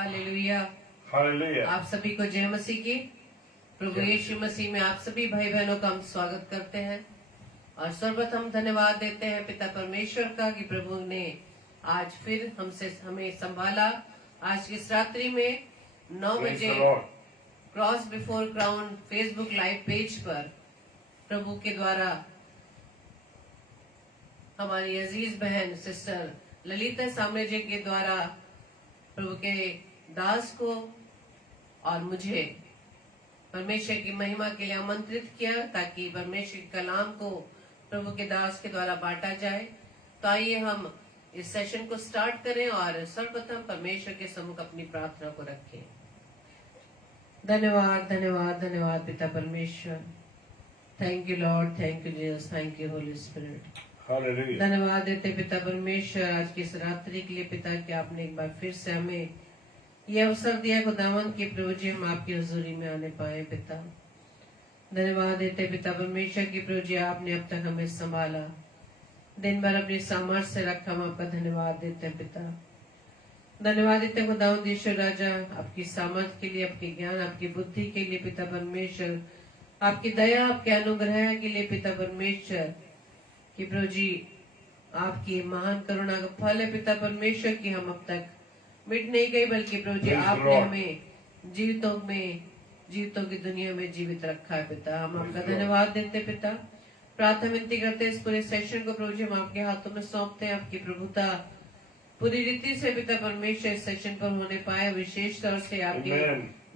Hallelujah. Hallelujah. आप सभी को जय मसीह की। प्रभु यीशु मसीह में आप सभी भाई बहनों का हम स्वागत करते हैं और सर्वप्रथम धन्यवाद देते हैं पिता परमेश्वर का कि प्रभु ने आज फिर हमें संभाला। आज की इस रात्रि में 9 Praise बजे the Lord. Cross before crown Facebook live page पर प्रभु के द्वारा हमारी अजीज बहन सिस्टर ललिता साम्राज्य के द्वारा प्रभु के दास को और मुझे परमेश्वर की महिमा के लिए आमंत्रित किया ताकि परमेश्वर के कलाम को प्रभु के दास के द्वारा बांटा जाए। तो आइए हम इस सेशन को स्टार्ट करें और सर्वप्रथम परमेश्वर के सम्मुख अपनी प्रार्थना को रखें। धन्यवाद धन्यवाद धन्यवाद पिता परमेश्वर। Thank you Lord, thank you Jesus, thank you Holi spirit. Hallelujah. धन्यवाद देते पिता परमेश्वर आज की इस रात्रि के लिए पिता कि आपने एक बार फिर से हमें यह अवसर दिया खुदावंद के प्रभु जी हम आपकी हुजूरी में आने पाए पिता। धन्यवाद देते पिता परमेश्वर की प्रभु जी आपने अब तक हमें संभाला, दिन भर अपनी सामर्थ्य से रखा। हम आपका धन्यवाद देते हैं पिता। धन्यवाद देते खुदावंद ईश्वर राजा आपकी सामर्थ्य के लिए, आपके ज्ञान, आपकी बुद्धि के लिए पिता परमेश्वर, आपकी दया, आपके अनुग्रह के लिए पिता परमेश्वर कि प्रभु जी आपकी महान करुणा का फल है पिता परमेश्वर की हम अब तक मिट नहीं गई बल्कि प्रभु जी आपने हमें जीवितों की दुनिया में जीवित रखा है पिता। हम आपका धन्यवाद देते पिता। प्रार्थना विनती करते हैं इस पूरे सेशन को प्रभु जी हम आपके हाथों में सौंपते हैं। आपकी प्रभुता पूरी रीति से पिता परमेश्वर इस सेशन पर होने पाए, विशेष तौर से आपके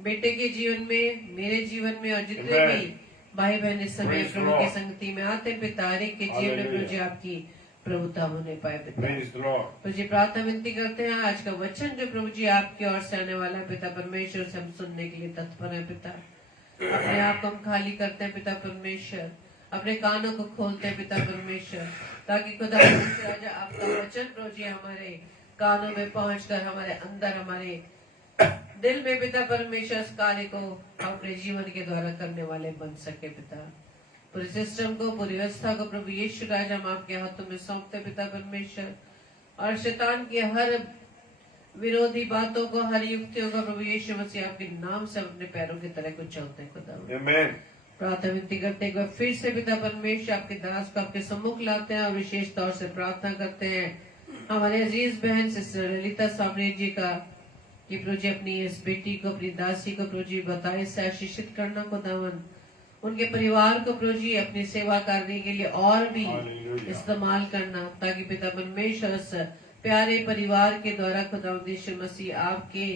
बेटे के जीवन में, मेरे जीवन में और जितने भी भाई बहन इस समय प्रभु की संगति में आते हैं पिता, हर एक के जीवन में प्रभु जी आपकी प्रभुता होने पाए पिता। प्रभु जी प्रार्थना विनती करते हैं आज का वचन जो प्रभु जी आपकी ओर से आने वाला है पिता परमेश्वर से हम सुनने के लिए तत्पर है पिता। अपने आप को हम खाली करते हैं पिता परमेश्वर, अपने कानों को खोलते हैं पिता परमेश्वर ताकि खुदा राजा आपका वचन प्रभु जी हमारे कानों में पहुंचकर हमारे अंदर, हमारे दिल में पिता परमेश्वर इस कार्य को अपने जीवन के द्वारा करने वाले बन सके पिता। पूरे सिस्टम को, पूरी व्यवस्था को प्रभु यीशु राजा हम आपके हाथों में सौंपते पिता परमेश्वर और शैतान की हर विरोधी बातों को, हर युक्तियों को प्रभु यीशु मसीह आपके नाम से अपने पैरों की तरह को चलते हैं खुदा। प्रार्थना विनती करते हैं फिर से पिता परमेश्वर आपके दास को आपके सम्मुख लाते हैं और विशेष तौर से प्रार्थना करते हैं हमारे अजीज बहन सिस्टर ललिता साम्राज्य जी का कि प्रभु जी अपनी इस बेटी को, अपनी दासी को प्रभु जी बताए से आशीषित करना खुदावन, उनके परिवार को प्रभु जी अपनी सेवा करने के लिए और भी इस्तेमाल करना ताकि पिता परमेश्वर उस प्यारे परिवार के द्वारा खुदावंद यीशु मसीह आपके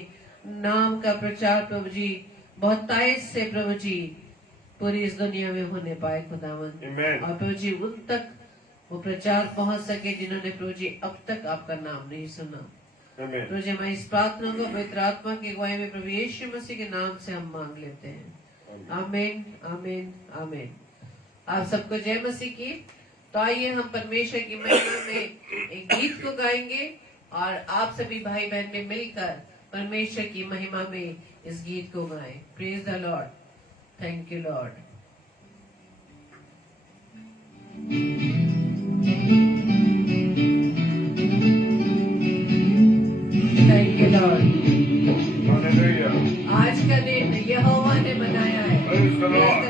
नाम का प्रचार प्रभु जी बहुत तेज से प्रभु जी पूरी इस दुनिया में होने पाए खुदावंद, और प्रभु जी उन तक वो प्रचार पहुंच सके जिन्होंने प्रभु जी अब तक आपका नाम नहीं सुना। प्रभु जी हमारी इस प्रार्थना को पवित्र आत्मा की अगुवाई में प्रभु यीशु मसीह के नाम से हम मांग लेते हैं। आमीन आमीन आमीन। आप सबको जय मसीह की। तो आइए हम परमेश्वर की महिमा में एक गीत को गाएंगे और आप सभी भाई बहन में मिलकर परमेश्वर की महिमा में इस गीत को गाएं। Praise the Lord. Thank you Lord. Thank you Lord. आज का दिन यहोवा ने बनाया है। Praise the Lord.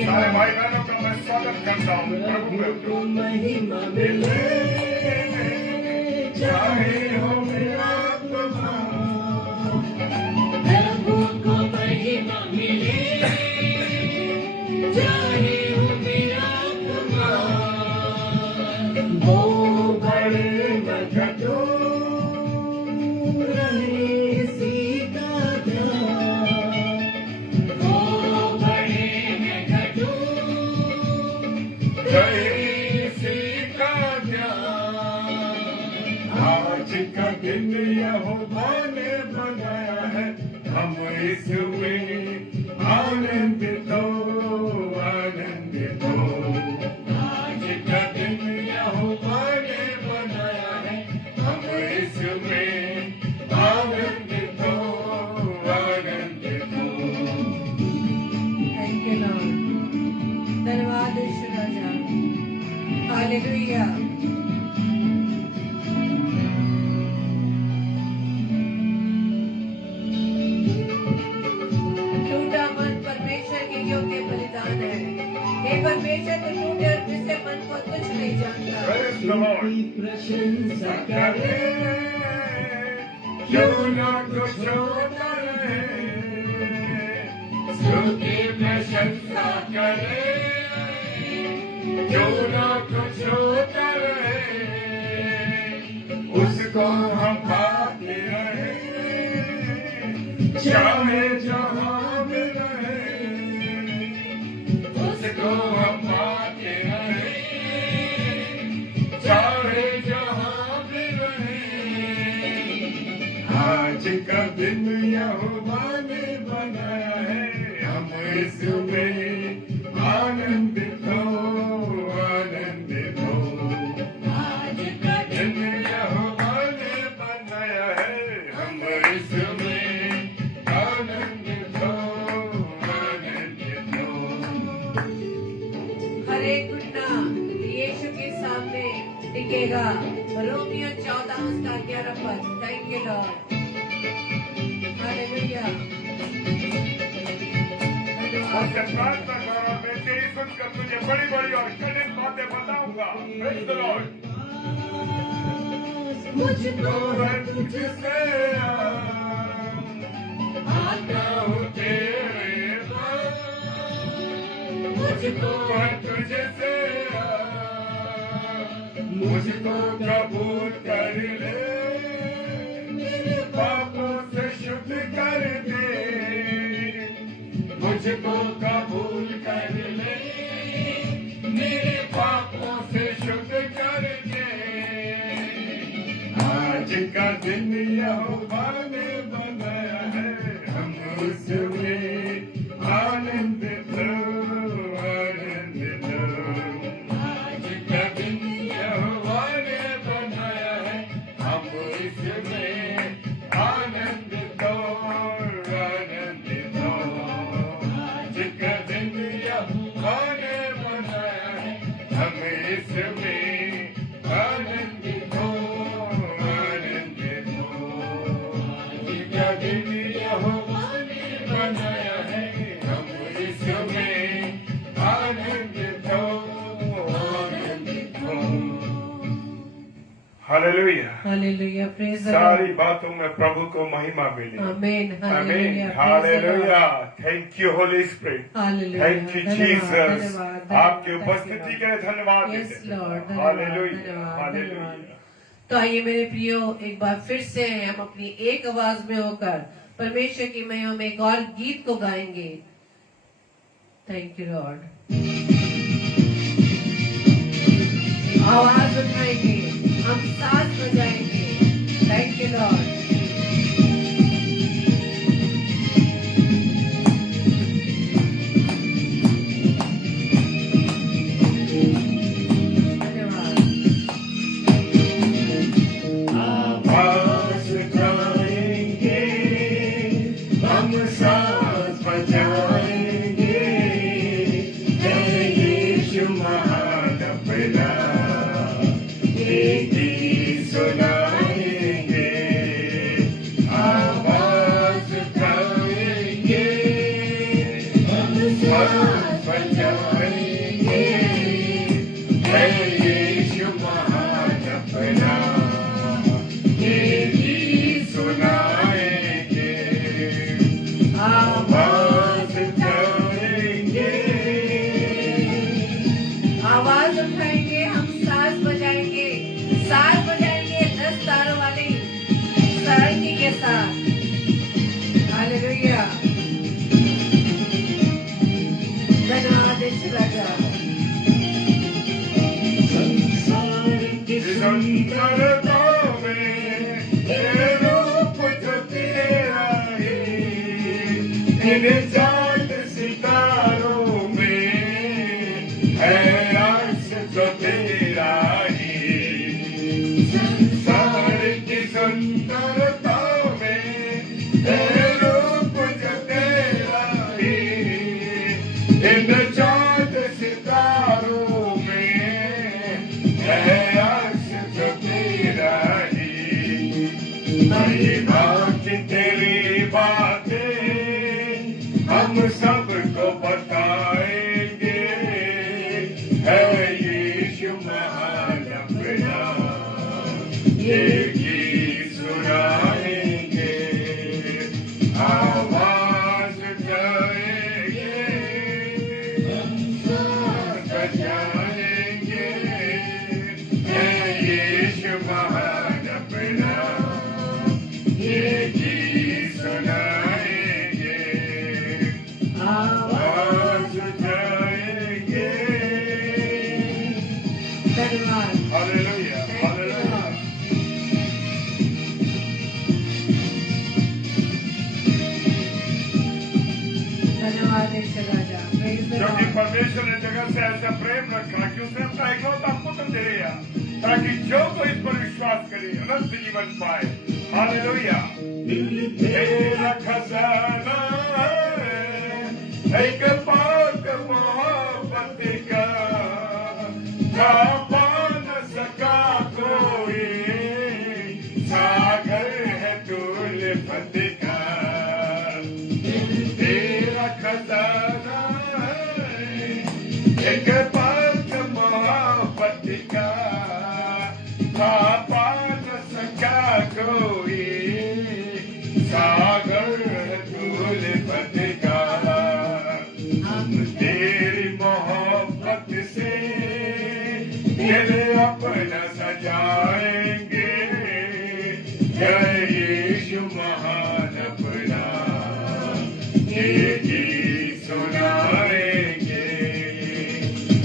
सारे भाई बहनों का मैं स्वागत करता हूँ प्रभु में। आज का दिन यहोवा ने बनाया है, हम इसमें आनंदित हो, आनंदित हो। आज का दिन यहोवा ने बनाया है, हम इसमें आनंदित हो, आनंदित हो। Thank you Lord. धन्यवाद यीशु राजा। हालेलुया। टूटा मन परमेश्वर के योग्य बलिदान है। हे परमेश्वर तो टूटे और जिससे मन को कुछ नहीं जानता। Praise the Lord। प्रशंसा करे क्यों ना कुछ होता रहे, स्तुति प्रशंसा करे क्यों ना कुछ होता रहे, उसको हम पाते रहे, चाहे जहाँ भी रहे, उसको हम पाते रहे, चाहे जहाँ भी रहे। आज का दिन यहोवा ने बनाया है, हम इसमें आनंदित हो, आनंदित हो। आज का दिन यहोवा ने बनाया है, हम इसमें आनंदित हो, आनंदित हो। हर एक घुटना यीशु के सामने टिकेगा। रोमियो 14 उसका 11 पद। Thank you Lord. हालेलुया। उससे प्रार्थना करो, मैं तेरी सुनकर तुझे बड़ी बड़ी और कठिन बातें बताऊंगा। Praise the Lord। मुझको है तुझसे आता हूँ तेरे पास, मुझको है तुझसे मुझको कबूल कर ले, मेरे पापों से शुद्ध कर दे, मुझको कबूल कर ले, मेरे पापों से शुद्ध कर दे। आज का दिन यहोवा ने बनाया है, हम उसमें आनंदित हो, आनंदित हो। आज का दिन यहोवा ने बनाया है, हम इसमें आनंदित हो, आनंदित हो। आज का दिन यहोवा ने बनाया है, हम इसमें आनंदित हो, आनंदित हो। आज का दिन यहोवा ने बनाया है, हम इसमें आनंदित हो, आनंदित हो। हालेलुया। हालेलुया। प्रेज द सारी लॉर्ड। बातों में प्रभु को महिमा मिले। आमीन। Amen. Hallelujah. Hallelujah. Thank you, Holy Spirit. Hallelujah. Thank you, धन्यवाद, Jesus. धन्यवाद, आपकी धन्यवाद, उपस्थिति के लिए धन्यवाद यस देते हैं। लॉर्ड। धन्यवाद, Hallelujah. धन्यवाद, Hallelujah. धन्यवाद। तो आइए मेरे प्रियो, एक बार फिर से हम अपनी एक आवाज में होकर परमेश्वर की महिमा में एक और गीत को गाएंगे। Thank you Lord. आवाज उठाएंगे, हम साथ बजाएंगे। Thank you Lord. आवाज उठाएंगे, हम साथ बजाएंगे, जय यीशु महान अपना, ये गीत सुनाएंगे। आवाज उठाएंगे, हम साथ बजाएंगे, जय यीशु महान अपना, ये गीत सुनाएंगे। आवाज उठाएंगे, आवाज उठाएंगे, हम साथ बजाएंगे। साथ बजाएंगे 10 तारों वाली सारंगी के साथ। हालेलुया। धन्यवाद यीशु राजा। संसार की सुंदरता में ये रूप जो तेरा है, इन चांद सितारों में है अर्श जो तेरा है। संसार की सुंदरता में है रूप जो तेरा है, इन चांद सितारों में है अर्श जो तेरा है। महिमा की तेरी बातें हम सबको बताएंगे, है यीशु महान अपना ये गीत सुनाएंगे, आवाज उठाएंगे, हम साथ बजाएंगे, है यीशु महान अपना ये गीत सुनाएंगे, आवाज उठाएंगे। धन्यवाद। Hallelujah, hallelujah. धन्यवाद ईश्वर राजा। Praise the क्योंकि Lord. परमेश्वर ने जगत से ऐसा प्रेम रखा कि उसने अपना इकलौता पुत्र दे दिया, ताकि जो कोई इस पर विश्वास करे अनंत जीवन पाए। हालेलुया। तेरा खजाना है एक पाक मोहब्बत का, छापा न सका कोई, सागर है तुल्फत का। तेरा खजाना है एक पाक मोहब्बत का, छापा न सका कोई, सागर है तुल्फत का। हम तेरी मोहब्बत से तेरे अपना सजाएंगे, जय यीशु महान अपना ये गीत सुनाएंगे,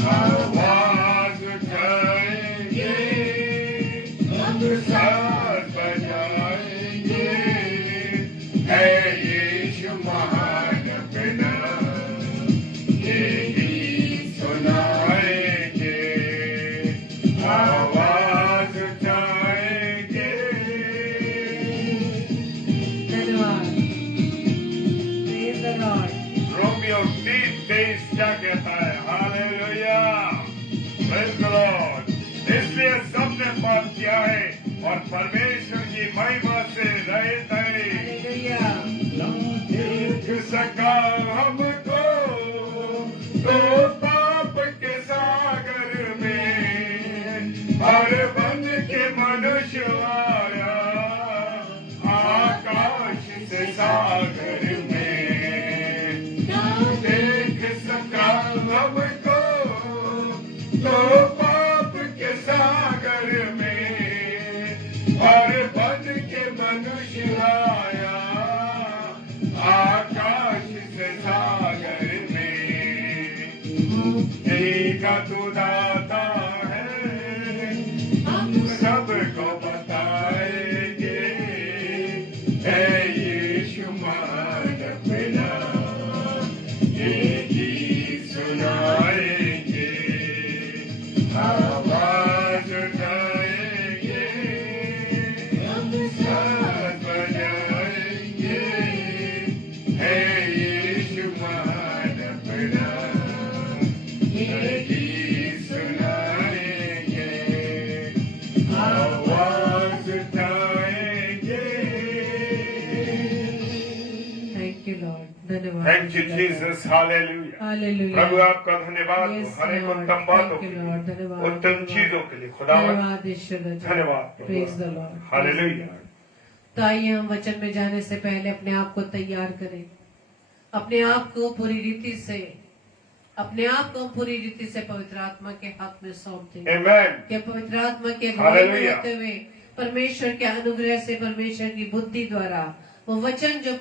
आवाज उठाएंगे, हम साथ बजाएंगे, है यीशु महान अपना ये गीत सुनाएंगे, आवाज उठाएंगे। धन्यवाद। Praise the Lord. रोमियो 3:23 क्या कहता है? Hallelujah, praise the Lord. इसलिए सबने पाप किया है और परमेश्वर की महिमा से रहित है। Hallelujah. ना देख सका हमको तो पाप के सागर में, हर बन के मनुष्य आया आकाश से सागर में। ना देख सका हमको तो पाप के सागर में, हर बन के मनुष्य आया आकाश से सागर में। का तू दाता है, हम सबको बताएंगे, है यीशु महान अपना ये गीत सुनाएंगे, आवाज उठाएंगे, हम साथ बजाएंगे, है यीशु महान अपना ये गीत सुनाएंगे, आवाज उठाएंगे। Thank you, Lord. धन्यवाद। Thank you Jesus, hallelujah. Hallelujah. प्रभु आपका धन्यवाद हो Yes, हर एक Lord. उत्तम बातों Thank के you, लिए, Lord. धन्यवाद, उत्तम धन्यवाद। चीजों के लिए। खुदावंद धन्यवाद ईश्वर राजा। धन्यवाद प्रभु। Praise the Lord. हालेलुया। तो आइए हम वचन में जाने से पहले अपने आप को तैयार करें, अपने आप को पूरी रीति से पवित्र आत्मा के हाथ में सौंप दें। आमेन। कि पवित्र आत्मा के अगुवाई में हालेलुया। होते हुए परमेश्वर के अनुग्रह से, परमेश्वर की बुद्धि द्वारा वो वचन जो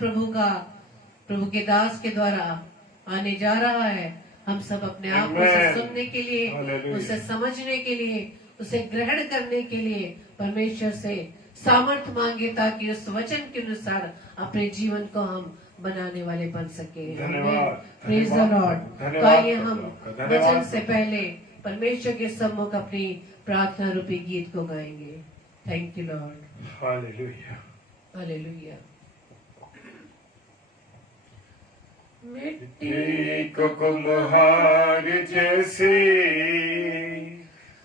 प्रभु के दास के द्वारा आने जा रहा है, हम सब अपने आप को उसे आमेन। सुनने के लिए, हालेलुया। उसे समझने के लिए, उसे ग्रहण करने के लिए परमेश्वर से सामर्थ मांगे ताकि उस वचन के अनुसार अपने जीवन को हम बनाने वाले बन सके। धन्यवाद, प्रेज द लॉर्ड। तो धन्यवाद, आइए हम धन्यवाद। वचन से पहले परमेश्वर के सम्मुख अपनी प्रार्थना रूपी गीत को गाएंगे। Thank you Lord. Hallelujah. Hallelujah. मिट्टी को कुम्हार जैसे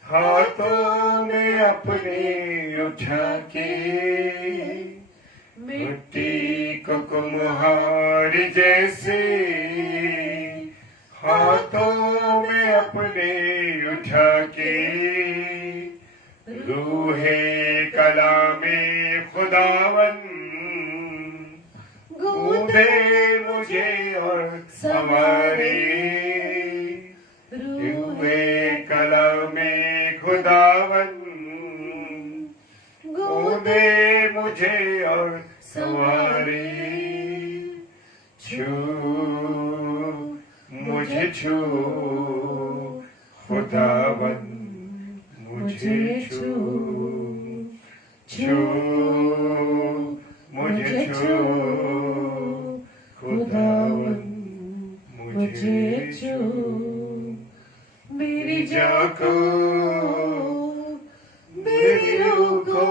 हाथों में अपने उठा के, मिट्टी को कुम्हार जैसे हाथों में अपने उठा के, रूहे कलामे खुदावन गूंदे मुझे और संवारे, रूहे कलामे खुदावन गूंदे मुझे और संवारे, छू मुझे छू खुदावन मुझे छू, छू मुझे छू खुदावन मुझे छू, मेरी जान को मेरी रूह को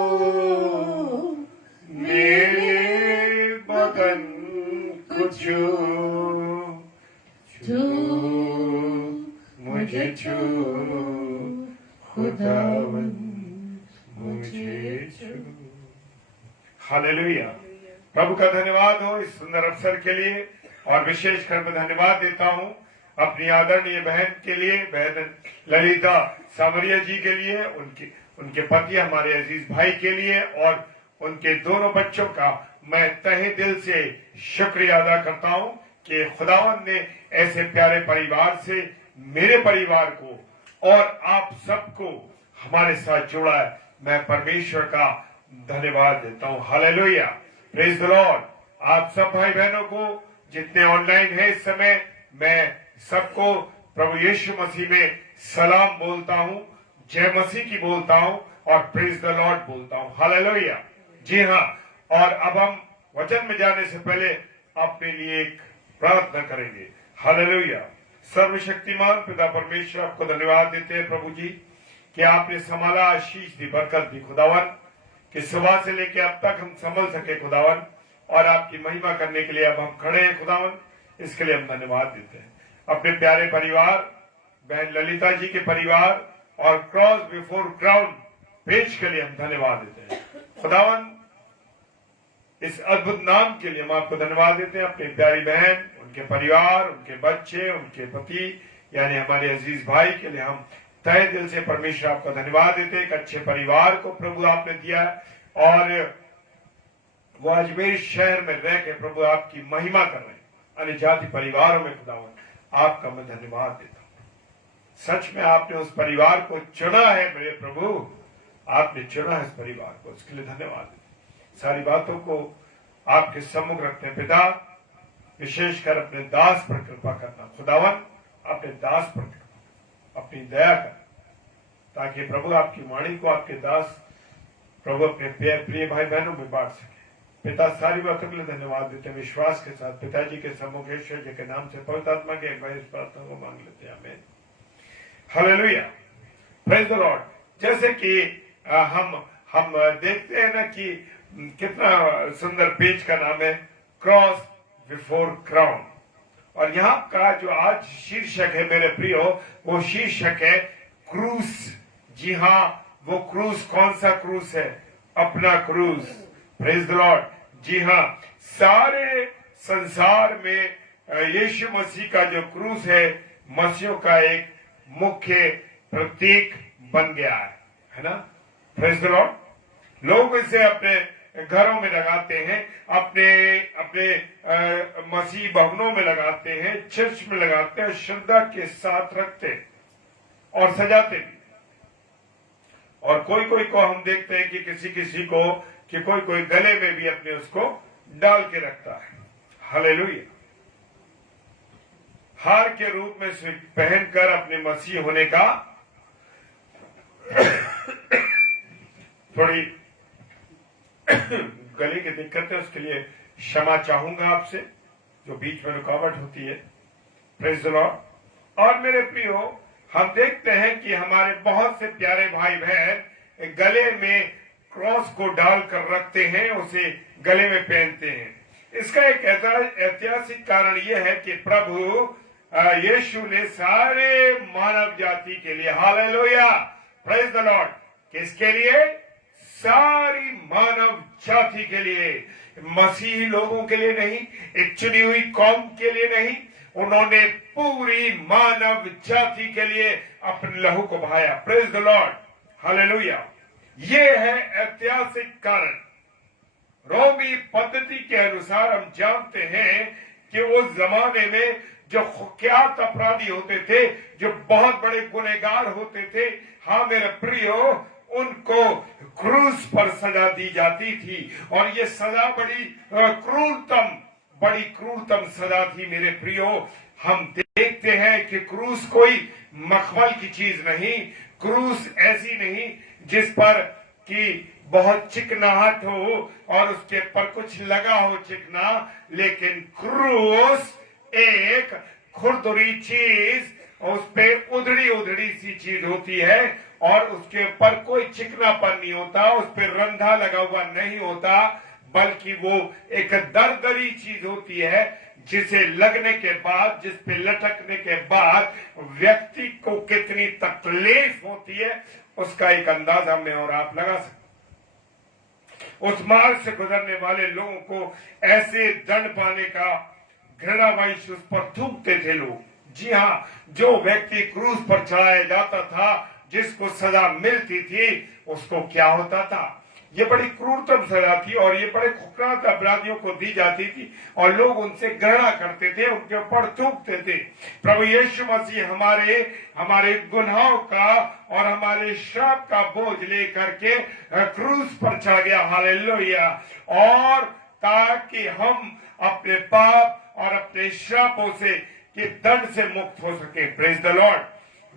मेरे बदन को छू, छू मुझे छू खुदावन मुझे छू। हालेलुया। प्रभु का धन्यवाद हो इस सुंदर अवसर के लिए, और विशेषकर मैं धन्यवाद देता हूं अपनी आदरणीय बहन के लिए, बहन ललिता सामरिया जी के लिए, उनके पति हमारे अजीज भाई के लिए, और उनके दोनों बच्चों का मैं तहे दिल से शुक्रिया अदा करता हूं कि खुदावन ने ऐसे प्यारे परिवार से मेरे परिवार को और आप सबको हमारे साथ जोड़ा है। मैं परमेश्वर का धन्यवाद देता हूं। हालेलुया। Praise the Lord. आप सब भाई बहनों को जितने ऑनलाइन है इस समय, मैं सबको प्रभु यीशु मसीह में सलाम बोलता हूं, जय मसीह की बोलता हूं और प्रेज द लॉर्ड बोलता हूं। हालेलुया। जी हाँ, और अब हम वचन में जाने से पहले अपने लिए एक प्रार्थना करेंगे। हालेलुया। सर्वशक्तिमान पिता परमेश्वर, आपको धन्यवाद देते हैं प्रभु जी कि आपने संभाला, आशीष दी, बरकत दी खुदावन, कि सुबह से लेकर अब तक हम संभल सके खुदावन, और आपकी महिमा करने के लिए अब हम खड़े हैं खुदावन, इसके लिए हम धन्यवाद देते हैं। अपने प्यारे परिवार, बहन ललिता जी के परिवार और क्रॉस बिफोर क्राउन पेज के लिए हम धन्यवाद देते हैं खुदावन। इस अद्भुत नाम के लिए हम आपको धन्यवाद देते हैं। अपनी प्यारी बहन, उनके परिवार, उनके बच्चे, उनके पति यानी हमारे अजीज भाई के लिए हम तहे दिल से परमेश्वर आपका धन्यवाद देते हैं। एक अच्छे परिवार को प्रभु आपने दिया और वो अजमेर शहर में रह के प्रभु आपकी महिमा कर रहे हैं। अन्य जाति परिवारों में खुदावन आपका मैं धन्यवाद देता हूँ। सच में आपने उस परिवार को चुना है मेरे प्रभु, आपने चुना है इस परिवार को, उसके लिए धन्यवाद देता हूँ। सारी बातों को आपके सम्मुख रखते पिता, विशेषकर अपने दास पर कृपा करना खुदावन, अपने दास पर अपनी दया कर, ताकि प्रभु आपकी वाणी को आपके दास प्रभु अपने प्रिय भाई बहनों में बांट सके। पिता, सारी बातों के लिए धन्यवाद देते हैं विश्वास के साथ पिताजी के सम्मुख ईश्वर जी के नाम से पवित्र आत्मा के भाई इस प्रार्थना को मांग लेते हैं। आमीन। हालेलुया। Praise the Lord. जैसे कि हम देखते हैं ना कि कितना सुंदर पेज का नाम है क्रॉस बिफोर क्राउन, और यहाँ का जो आज शीर्षक है मेरे प्रियो, वो शीर्षक है क्रूस। जी हाँ, वो क्रूस कौन सा क्रूस है? अपना क्रूस। Praise the Lord. जी हाँ, सारे संसार में यीशु मसीह का जो क्रूस है मसीहों का एक मुख्य प्रतीक बन गया है ना। Praise the Lord. लोग इसे अपने घरों में लगाते हैं, अपने मसीह भवनों में लगाते हैं, चर्च में लगाते हैं, श्रद्धा के साथ रखते और सजाते भी। और कोई को हम देखते हैं कि किसी को कि कोई गले में भी अपने उसको डाल के रखता है। हालेलुया। हार के रूप में पहनकर अपने मसीह होने का थोड़ी गले की दिक्कत है, उसके लिए क्षमा चाहूंगा आपसे, जो बीच में रुकावट होती है। Praise the Lord. और मेरे प्रियो, हम देखते हैं कि हमारे बहुत से प्यारे भाई बहन गले में क्रॉस को डालकर रखते हैं, उसे गले में पहनते हैं। इसका एक ऐतिहासिक कारण यह है कि प्रभु यीशु ने सारे मानव जाति के लिए, हालेलुया, प्रेज द लॉर्ड, किसके लिए? सारी मानव जाति के लिए, मसीही लोगों के लिए नहीं, एक चुनी हुई कौम के लिए नहीं, उन्होंने पूरी मानव जाति के लिए अपने लहू को बहाया। Praise the Lord, hallelujah. ये है ऐतिहासिक कारण। रोमी पद्धति के अनुसार हम जानते हैं कि उस जमाने में जो कुख्यात अपराधी होते थे, जो बहुत बड़े गुनहगार होते थे, हाँ मेरे प्रियो, उनको क्रूस पर सजा दी जाती थी। और ये सजा बड़ी क्रूरतम सजा थी मेरे प्रियो। हम देखते हैं कि क्रूस कोई मखमल की चीज नहीं, क्रूस ऐसी नहीं जिस पर कि बहुत चिकनाहट हो और उसके पर कुछ लगा हो चिकना, लेकिन क्रूस एक खुरदुरी चीज, उस पे उधड़ी सी चीज होती है और उसके ऊपर कोई चिकनापन नहीं होता, उस पे रंधा लगा हुआ नहीं होता, बल्कि वो एक दरदरी चीज होती है जिसे लगने के बाद, जिस पे लटकने के बाद व्यक्ति को कितनी तकलीफ होती है, उसका एक अंदाजा मैं और आप लगा सकते। उस मार्ग से गुजरने वाले लोगों को ऐसे दंड पाने का घृणावश उस पर थूकते थे लोग। जी हाँ, जो व्यक्ति क्रूस पर चढ़ाया जाता था, जिसको सजा मिलती थी, उसको क्या होता था? ये बड़ी क्रूरतम सजा थी और ये बड़े खुखरात अपराधियों को दी जाती थी और लोग उनसे घृणा करते थे, उनके ऊपर थूकते थे। प्रभु यीशु मसीह हमारे गुनाहों का और हमारे श्राप का बोझ लेकर के क्रूस पर चढ़ गया, हालेलुया, और ताकि हम अपने पाप और अपने श्रापों से के दंड से मुक्त हो सके। Praise the Lord.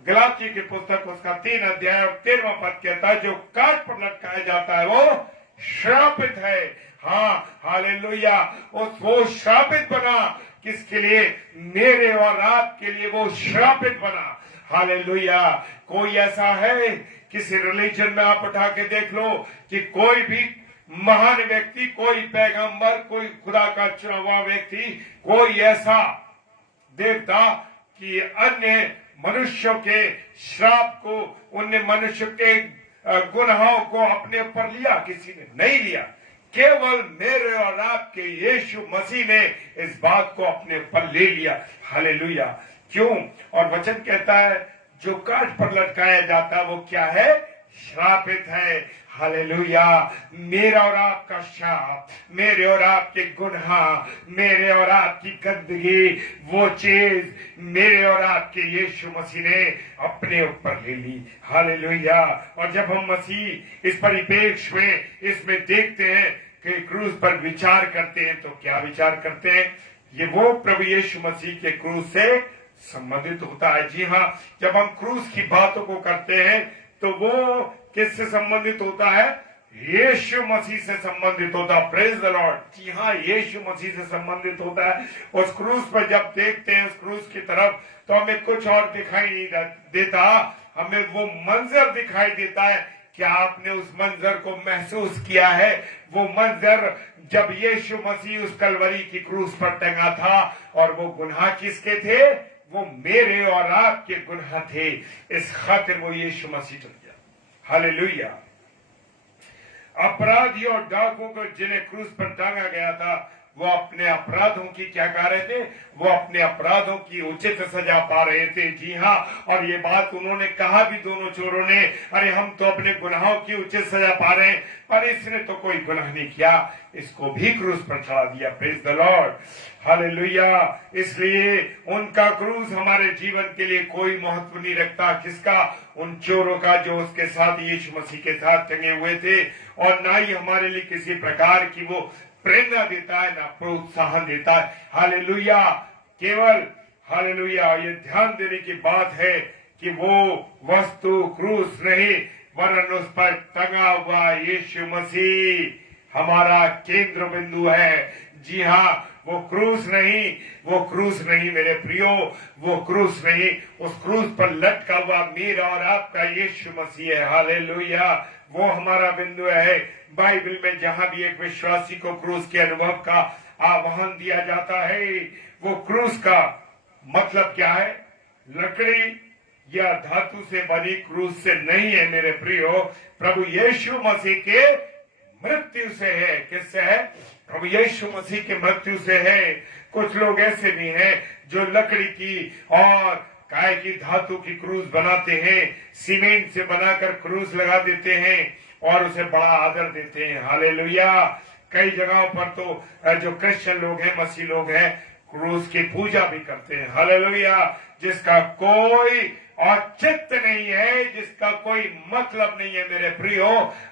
गलाती की पुस्तक उसका 3 अध्याय और 13वां पद कहता है, जो काट पर लटकाया जाता है वो श्रापित है। हाँ, हालेलुया, वो श्रापित बना, किसके लिए? मेरे और आपके लिए वो श्रापित बना, हालेलुया। कोई ऐसा है, किसी रिलीजन में आप उठा के देख लो कि कोई भी महान व्यक्ति, कोई पैगंबर, कोई खुदा का चुना हुआ व्यक्ति, कोई ऐसा देवता कि अन्य मनुष्यों के श्राप को, उनने मनुष्य के गुनाहों को अपने ऊपर लिया? किसी ने नहीं लिया। केवल मेरे और आपके यीशु मसीह ने इस बात को अपने ऊपर ले लिया, हालेलुया। क्यों? और वचन कहता है जो काट पर लटकाया जाता है वो क्या है? श्रापित है, हालेलुया। मेरा और आपका श्राप, मेरे और आपके गुनाह, मेरे और आपकी गंदगी, वो चीज मेरे और आपके यीशु मसीह ने अपने ऊपर ले ली, हालेलुया। और जब हम मसीह इस परिप्रेक्ष्य में इसमें देखते हैं कि क्रूस पर विचार करते हैं, तो क्या विचार करते हैं? ये वो प्रभु यीशु मसीह के क्रूस से संबंधित होता है। जी हाँ, जब हम क्रूस की बातों को करते हैं तो वो किससे संबंधित होता है? यीशु मसीह से संबंधित होता है। Praise the Lord. जी हाँ, यीशु मसीह से संबंधित होता है। उस क्रूस पर जब देखते हैं, उस क्रूस की तरफ, तो हमें कुछ और दिखाई नहीं देता, हमें वो मंजर दिखाई देता है। क्या आपने उस मंजर को महसूस किया है? वो मंजर जब यीशु मसीह उस कलवरी की क्रूस पर टंगा था, और वो गुनाह किसके थे? वो मेरे और आपके गुनाह थे। इस खातिर वो यीशु मसीह चल गया, हालेलुया। अपराधी और डाकुओं को जिन्हें क्रूस पर टांगा गया था, वो अपने अपराधों की क्या कर रहे थे? वो अपने अपराधों की उचित सजा पा रहे थे। जी हाँ, और ये बात उन्होंने कहा भी, दोनों चोरों ने, अरे हम तो अपने गुनाहों की उचित सजा पा रहे हैं, पर इसने तो कोई गुनाह नहीं किया, इसको भी क्रूस पर चढ़ा दिया। Praise the Lord, hallelujah. इसलिए उनका क्रूस हमारे जीवन के लिए कोई महत्व नहीं रखता। किसका? उन चोरों का, जो उसके साथ यीशु मसीह के साथ टंगे हुए थे। और ना ही हमारे लिए किसी प्रकार की वो प्रेरणा देता है, ना प्रोत्साहन देता है, हालेलुया। केवल हालेलुया, ये ध्यान देने की बात है कि वो वस्तु क्रूस नहीं, वरन उस पर टंगा हुआ यीशु मसीह हमारा केंद्र बिंदु है। जी हाँ, वो क्रूस नहीं मेरे प्रियो, वो क्रूस नहीं, उस क्रूस पर लटका हुआ मेरा और आपका यीशु मसीह है। हालेलुया, वो हमारा बिंदु है। बाइबल में जहां भी एक विश्वासी को क्रूस के अनुभव का आह्वान दिया जाता है, वो क्रूस का मतलब क्या है? लकड़ी या धातु से बनी क्रूस से नहीं है मेरे प्रियो, प्रभु यीशु मसीह के मृत्यु से है। किससे है? प्रभु यीशु मसीह के मृत्यु से है। कुछ लोग ऐसे भी हैं जो लकड़ी की और काय की धातु की क्रूस बनाते हैं, सीमेंट से बनाकर क्रूस लगा देते हैं और उसे बड़ा आदर देते हैं। हालेलुया, कई जगहों पर तो जो क्रिश्चियन लोग हैं, मसीह लोग हैं, क्रूस की पूजा भी करते हैं। हालेलुया, जिसका कोई औचित्य नहीं है, जिसका कोई मतलब नहीं है मेरे प्रियो।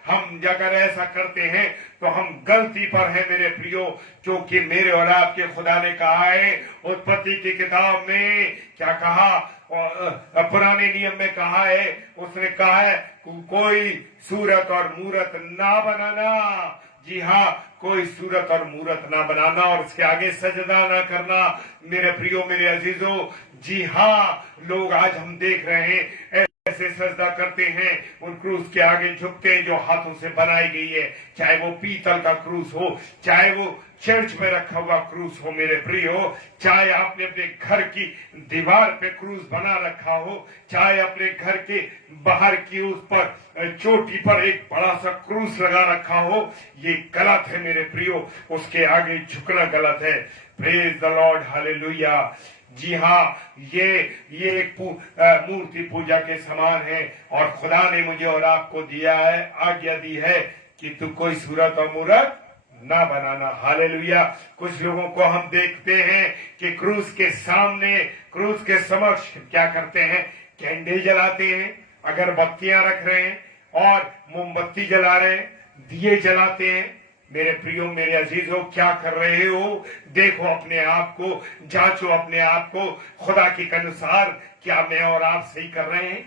हम अगर ऐसा करते हैं तो हम गलती पर हैं मेरे प्रियो, क्योंकि मेरे और आपके खुदा ने कहा है, उत्पत्ति की किताब में क्या कहा, पुराने नियम में कहा है, उसने कहा है कोई सूरत और मूरत ना बनाना। जी हाँ, कोई सूरत और मूरत ना बनाना और उसके आगे सजदा ना करना मेरे प्रियो, मेरे अजीजों। जी हाँ, लोग आज हम देख रहे हैं ऐसे सजदा करते हैं, उन क्रूस के आगे झुकते हैं जो हाथों से बनाई गई है, चाहे वो पीतल का क्रूस हो, चाहे वो चर्च में रखा हुआ क्रूस हो मेरे प्रियो, चाहे आपने अपने घर की दीवार पे क्रूस बना रखा हो, चाहे अपने घर के बाहर की उस पर चोटी पर एक बड़ा सा क्रूस लगा रखा हो, ये गलत है मेरे प्रियो, उसके आगे झुकना गलत है। Praise the Lord, hallelujah. जी हाँ, ये एक मूर्ति पूजा के समान है और खुदा ने मुझे और आपको दिया है, आज्ञा दी है कि तू कोई सूरत और मूरत ना बनाना। हालेलुया। कुछ लोगों को हम देखते हैं कि क्रूस के सामने, क्रूस के समक्ष क्या करते हैं? कैंडल जलाते हैं, अगरबत्तियां रख रहे हैं और मोमबत्ती जला रहे हैं, दिए जलाते हैं। मेरे प्रियो, मेरे अजीजों, क्या कर रहे हो? देखो अपने आप को, जांचो अपने आप को खुदा के अनुसार, क्या मैं और आप सही कर रहे हैं?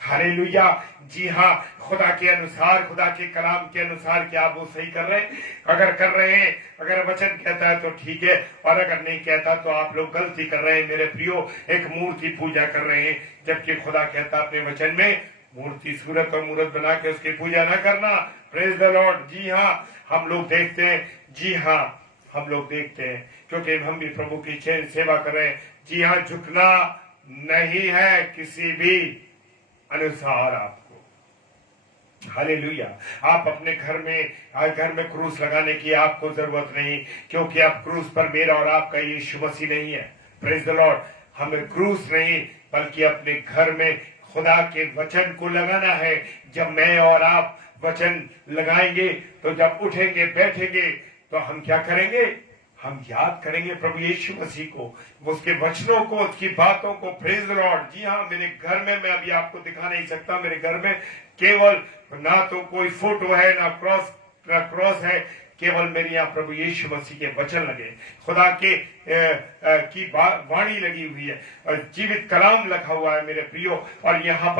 हालेलुया। जी हाँ, खुदा के अनुसार, खुदा के कलाम के अनुसार क्या आप वो सही कर रहे हैं? अगर कर रहे हैं, अगर वचन कहता है तो ठीक है, और अगर नहीं कहता तो आप लोग गलती कर रहे हैं मेरे प्रियो, एक मूर्ति पूजा कर रहे हैं, जबकि खुदा कहता अपने वचन में मूर्ति, सूरत और मूरत बना के उसकी पूजा ना करना। Praise the Lord. जी हाँ, हम लोग देखते हैं, जी हाँ, हम लोग देखते हैं, क्योंकि हम भी प्रभु की सेवा कर रहे हैं। जी हाँ, झुकना नहीं है किसी भी अनुसार आपको। हालेलुया। आप अपने घर में क्रूस लगाने की आपको जरूरत नहीं, क्योंकि आप क्रूस पर मेरा और आपका यीशु मसीह नहीं है। Praise the Lord. हमें क्रूस नहीं, बल्कि अपने घर में खुदा के वचन को लगाना है। जब मैं और आप वचन लगाएंगे तो जब उठेंगे बैठेंगे तो हम क्या करेंगे? हम याद करेंगे प्रभु यीशु मसीह को, उसके वचनों को, उसकी बातों को। Praise the Lord. जी हाँ, मेरे घर में, मैं अभी आपको दिखा नहीं सकता, मेरे घर में केवल ना तो कोई फोटो है, ना क्रॉस है, केवल मेरे यहाँ प्रभु यीशु मसीह के वचन लगे, खुदा के की वाणी लगी हुई है और जीवित कलाम लिखा हुआ है मेरे प्रियो। और यहाँ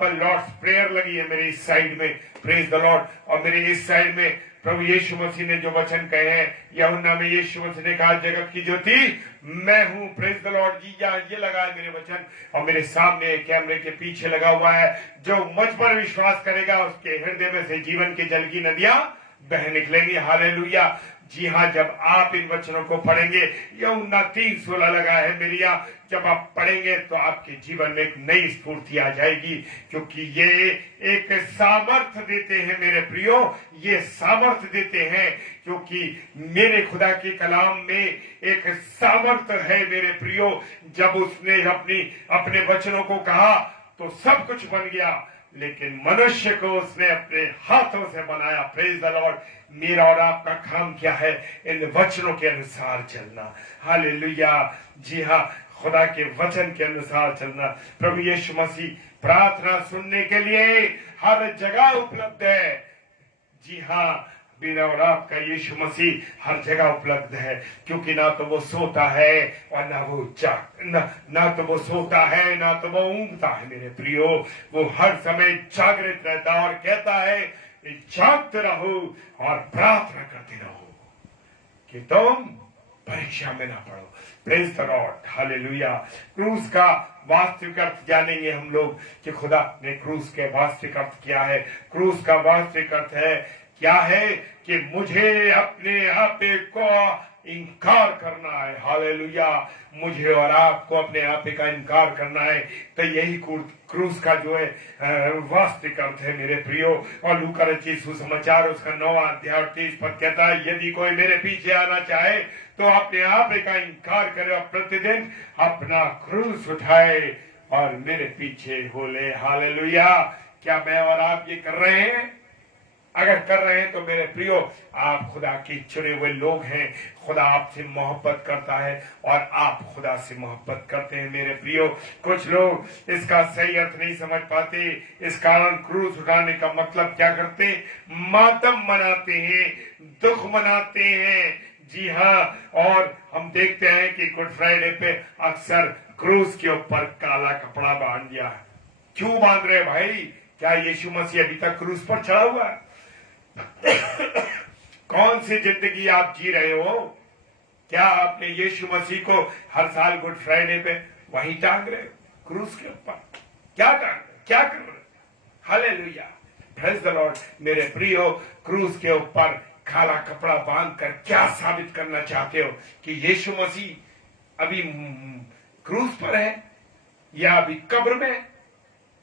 पर लॉर्ड्स प्रेयर लगी है मेरे इस साइड में। Praise the Lord. और मेरे इस साइड में प्रभु यीशु मसीह ने जो वचन कहे हैं, यूहन्ना में यीशु मसीह ने कहा, जगत की ज्योति मैं हूँ। Praise the Lord. जी यहाँ ये लगा है मेरे वचन, और मेरे सामने कैमरे के पीछे लगा हुआ है, जो मुझ पर विश्वास करेगा उसके हृदय में से जीवन के जल की नदियां बह निकलेंगी। हालेलुया। जी हाँ, जब आप इन वचनों को पढ़ेंगे, यूहन्ना 3:16 लगा है मेरे यहाँ, जब आप पढ़ेंगे तो आपके जीवन में एक नई स्फूर्ति आ जाएगी, क्योंकि ये एक सामर्थ्य देते हैं मेरे प्रियो, ये सामर्थ्य देते हैं, क्योंकि मेरे खुदा के कलाम में एक सामर्थ्य है मेरे प्रियो। जब उसने अपने वचनों को कहा तो सब कुछ बन गया, लेकिन मनुष्य को उसने अपने हाथों से बनाया। Praise the Lord. मेरा और आपका काम क्या है? इन वचनों के अनुसार चलना। हालेलुया। जी हाँ, खुदा के वचन के अनुसार चलना। प्रभु यीशु मसीह प्रार्थना सुनने के लिए हर जगह उपलब्ध है। जी हाँ, मेरा और आपका यीशु मसीह हर जगह उपलब्ध है, क्योंकि ना तो वो सोता है और ना वो ना तो वो सोता है ना तो वो ऊँघता है मेरे प्रियो। वो हर समय जागृत रहता है और कहता है जागते रहो और प्रार्थना करते रहो कि तुम परीक्षा में ना पड़ो। Praise the Lord, hallelujah. क्रूस का वास्तविक अर्थ जानेंगे हम लोग कि खुदा ने क्रूस के वास्तविक अर्थ क्या है। क्रूस का वास्तविक अर्थ है क्या है कि मुझे अपने आप को इनकार करना है। हालेलुया, मुझे और आपको अपने आप का इनकार करना है। तो यही क्रूस का जो है वास्तविक अर्थ है मेरे प्रियो। और लूका रचित सुसमाचार उसका 9वां अध्याय 30 पद कहता है, यदि कोई मेरे पीछे आना चाहे तो अपने आप का इनकार करे और प्रतिदिन अपना क्रूस उठाए और मेरे पीछे हो ले। हालेलुया। क्या मैं और आप ये कर रहे हैं? अगर कर रहे हैं तो मेरे प्रियो, आप खुदा के चुने हुए लोग हैं। खुदा आपसे मोहब्बत करता है और आप खुदा से मोहब्बत करते हैं मेरे प्रियो। कुछ लोग इसका सही अर्थ नहीं समझ पाते, इस कारण क्रूस उठाने का मतलब क्या करते? मातम मनाते हैं, दुख मनाते हैं। जी हाँ, और हम देखते हैं कि गुड फ्राइडे पे अक्सर क्रूस के ऊपर काला कपड़ा बांध दिया। क्यों बांध रहे भाई? क्या यीशु मसीह अभी तक क्रूस पर चढ़ा हुआ है? कौन सी जिंदगी आप जी रहे हो? क्या आपने यीशु मसीह को हर साल गुड फ्राइडे पे वहीं टांग रहे हो क्रूस के ऊपर? क्या टांग रहे, क्या कर रहे? Hallelujah, praise the Lord. मेरे प्रियो, क्रूस के ऊपर काला कपड़ा बांधकर क्या साबित करना चाहते हो? कि यीशु मसीह अभी क्रूस पर है या अभी कब्र में?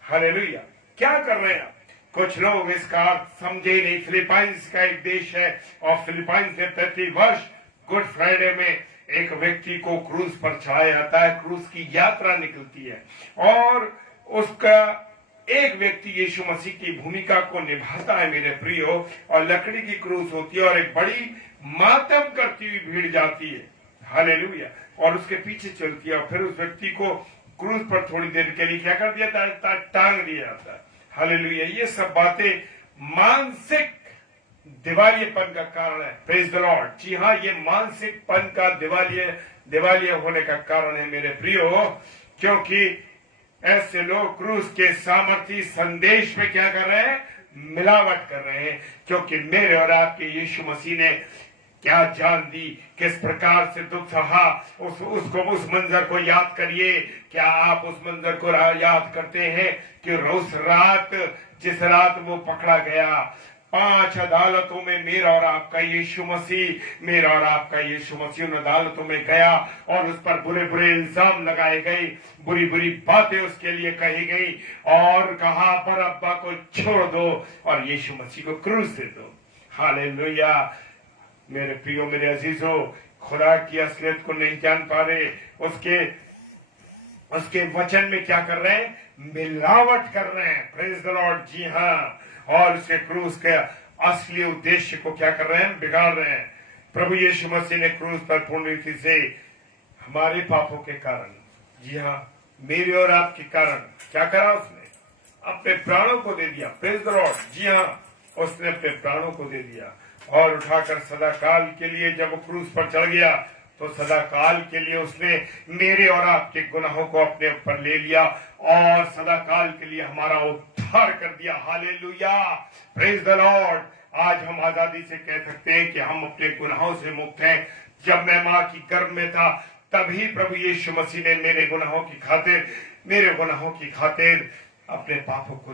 हालेलुया, क्या कर रहे हैं आप? कुछ लोग इसका अर्थ समझे नहीं। फिलीपाइंस का एक देश है और फिलीपाइंस में प्रति वर्ष गुड फ्राइडे में एक व्यक्ति को क्रूस पर चढ़ाया जाता है। क्रूस की यात्रा निकलती है और उसका एक व्यक्ति यीशु मसीह की भूमिका को निभाता है मेरे प्रियो। और लकड़ी की क्रूस होती है और एक बड़ी मातम करती हुई भीड़ जाती है। हालेलुया, और उसके पीछे चलती है और फिर उस व्यक्ति को क्रूस पर थोड़ी देर के लिए क्या कर दिया जाता है? टांग दिया जाता है। हालेलुया, ये सब बातें मानसिक दिवालियेपन का कारण है। Praise the Lord. जी हाँ, ये मानसिकपन का दिवालिया होने का कारण है मेरे प्रियो, क्योंकि ऐसे लोग क्रूस के सामर्थी संदेश में क्या कर रहे हैं? मिलावट कर रहे हैं। क्योंकि मेरे और आपके यीशु मसीह ने क्या जान दी, किस प्रकार से दुख सहा, उस मंजर को याद करिए। क्या आप उस मंजर को याद करते हैं कि उस रात, जिस रात वो पकड़ा गया, 5 अदालतों में मेरा और आपका यीशु मसीह उन अदालतों में गया और उस पर बुरे बुरे इल्जाम लगाए गए, बुरी बुरी बातें उसके लिए कही गई और कहा पर अब्बा को छोड़ दो और यीशु मसीह को क्रूस दे दो। हालेलुया। मेरे प्रियो, मेरे अजीजों, खुदा की असलियत को नहीं जान पा रहे। उसके वचन में क्या कर रहे हैं? मिलावट कर रहे हैं। Praise the Lord. जी हाँ, और उसके क्रूस के असली उद्देश्य को क्या कर रहे हैं? बिगाड़ रहे हैं। प्रभु यीशु मसीह ने क्रूस पर पूर्ण रीति से हमारे पापों के कारण, जी हाँ, मेरे और आपके कारण क्या करा? उसने अपने प्राणों को दे दिया। Praise the Lord. जी हाँ, उसने अपने प्राणों को दे दिया और उठाकर सदा काल के लिए, जब वो क्रूस पर चढ़ गया तो सदा काल के लिए उसने मेरे और आपके गुनाहों को अपने ऊपर ले लिया और सदा काल के लिए हमारा उद्धार कर दिया। Hallelujah, praise the Lord. आज हम आजादी से कह सकते हैं कि हम अपने गुनाहों से मुक्त हैं। जब मैं माँ की गर्भ में था तभी प्रभु यीशु मसीह ने मेरे गुनाहों की खातिर अपने पापों को,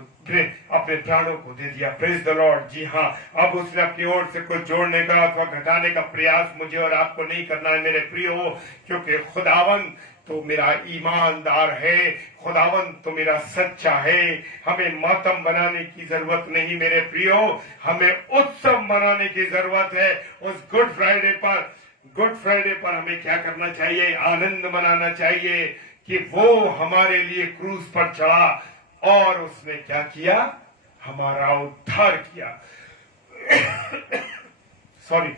अपने प्राणों को दे दिया। Praise the Lord. जी हाँ, अब उसने अपनी ओर से कुछ जोड़ने का अथवा घटाने का प्रयास मुझे और आपको नहीं करना है मेरे प्रियो, क्योंकि खुदावन तो मेरा ईमानदार है, खुदावन तो मेरा सच्चा है। हमें मातम बनाने की जरूरत नहीं मेरे प्रियो, हमें उत्सव मनाने की जरूरत है। उस गुड फ्राइडे पर हमें क्या करना चाहिए? आनंद मनाना चाहिए कि वो हमारे लिए क्रूस पर चढ़ा और उसने क्या किया? हमारा उद्धार किया। Sorry,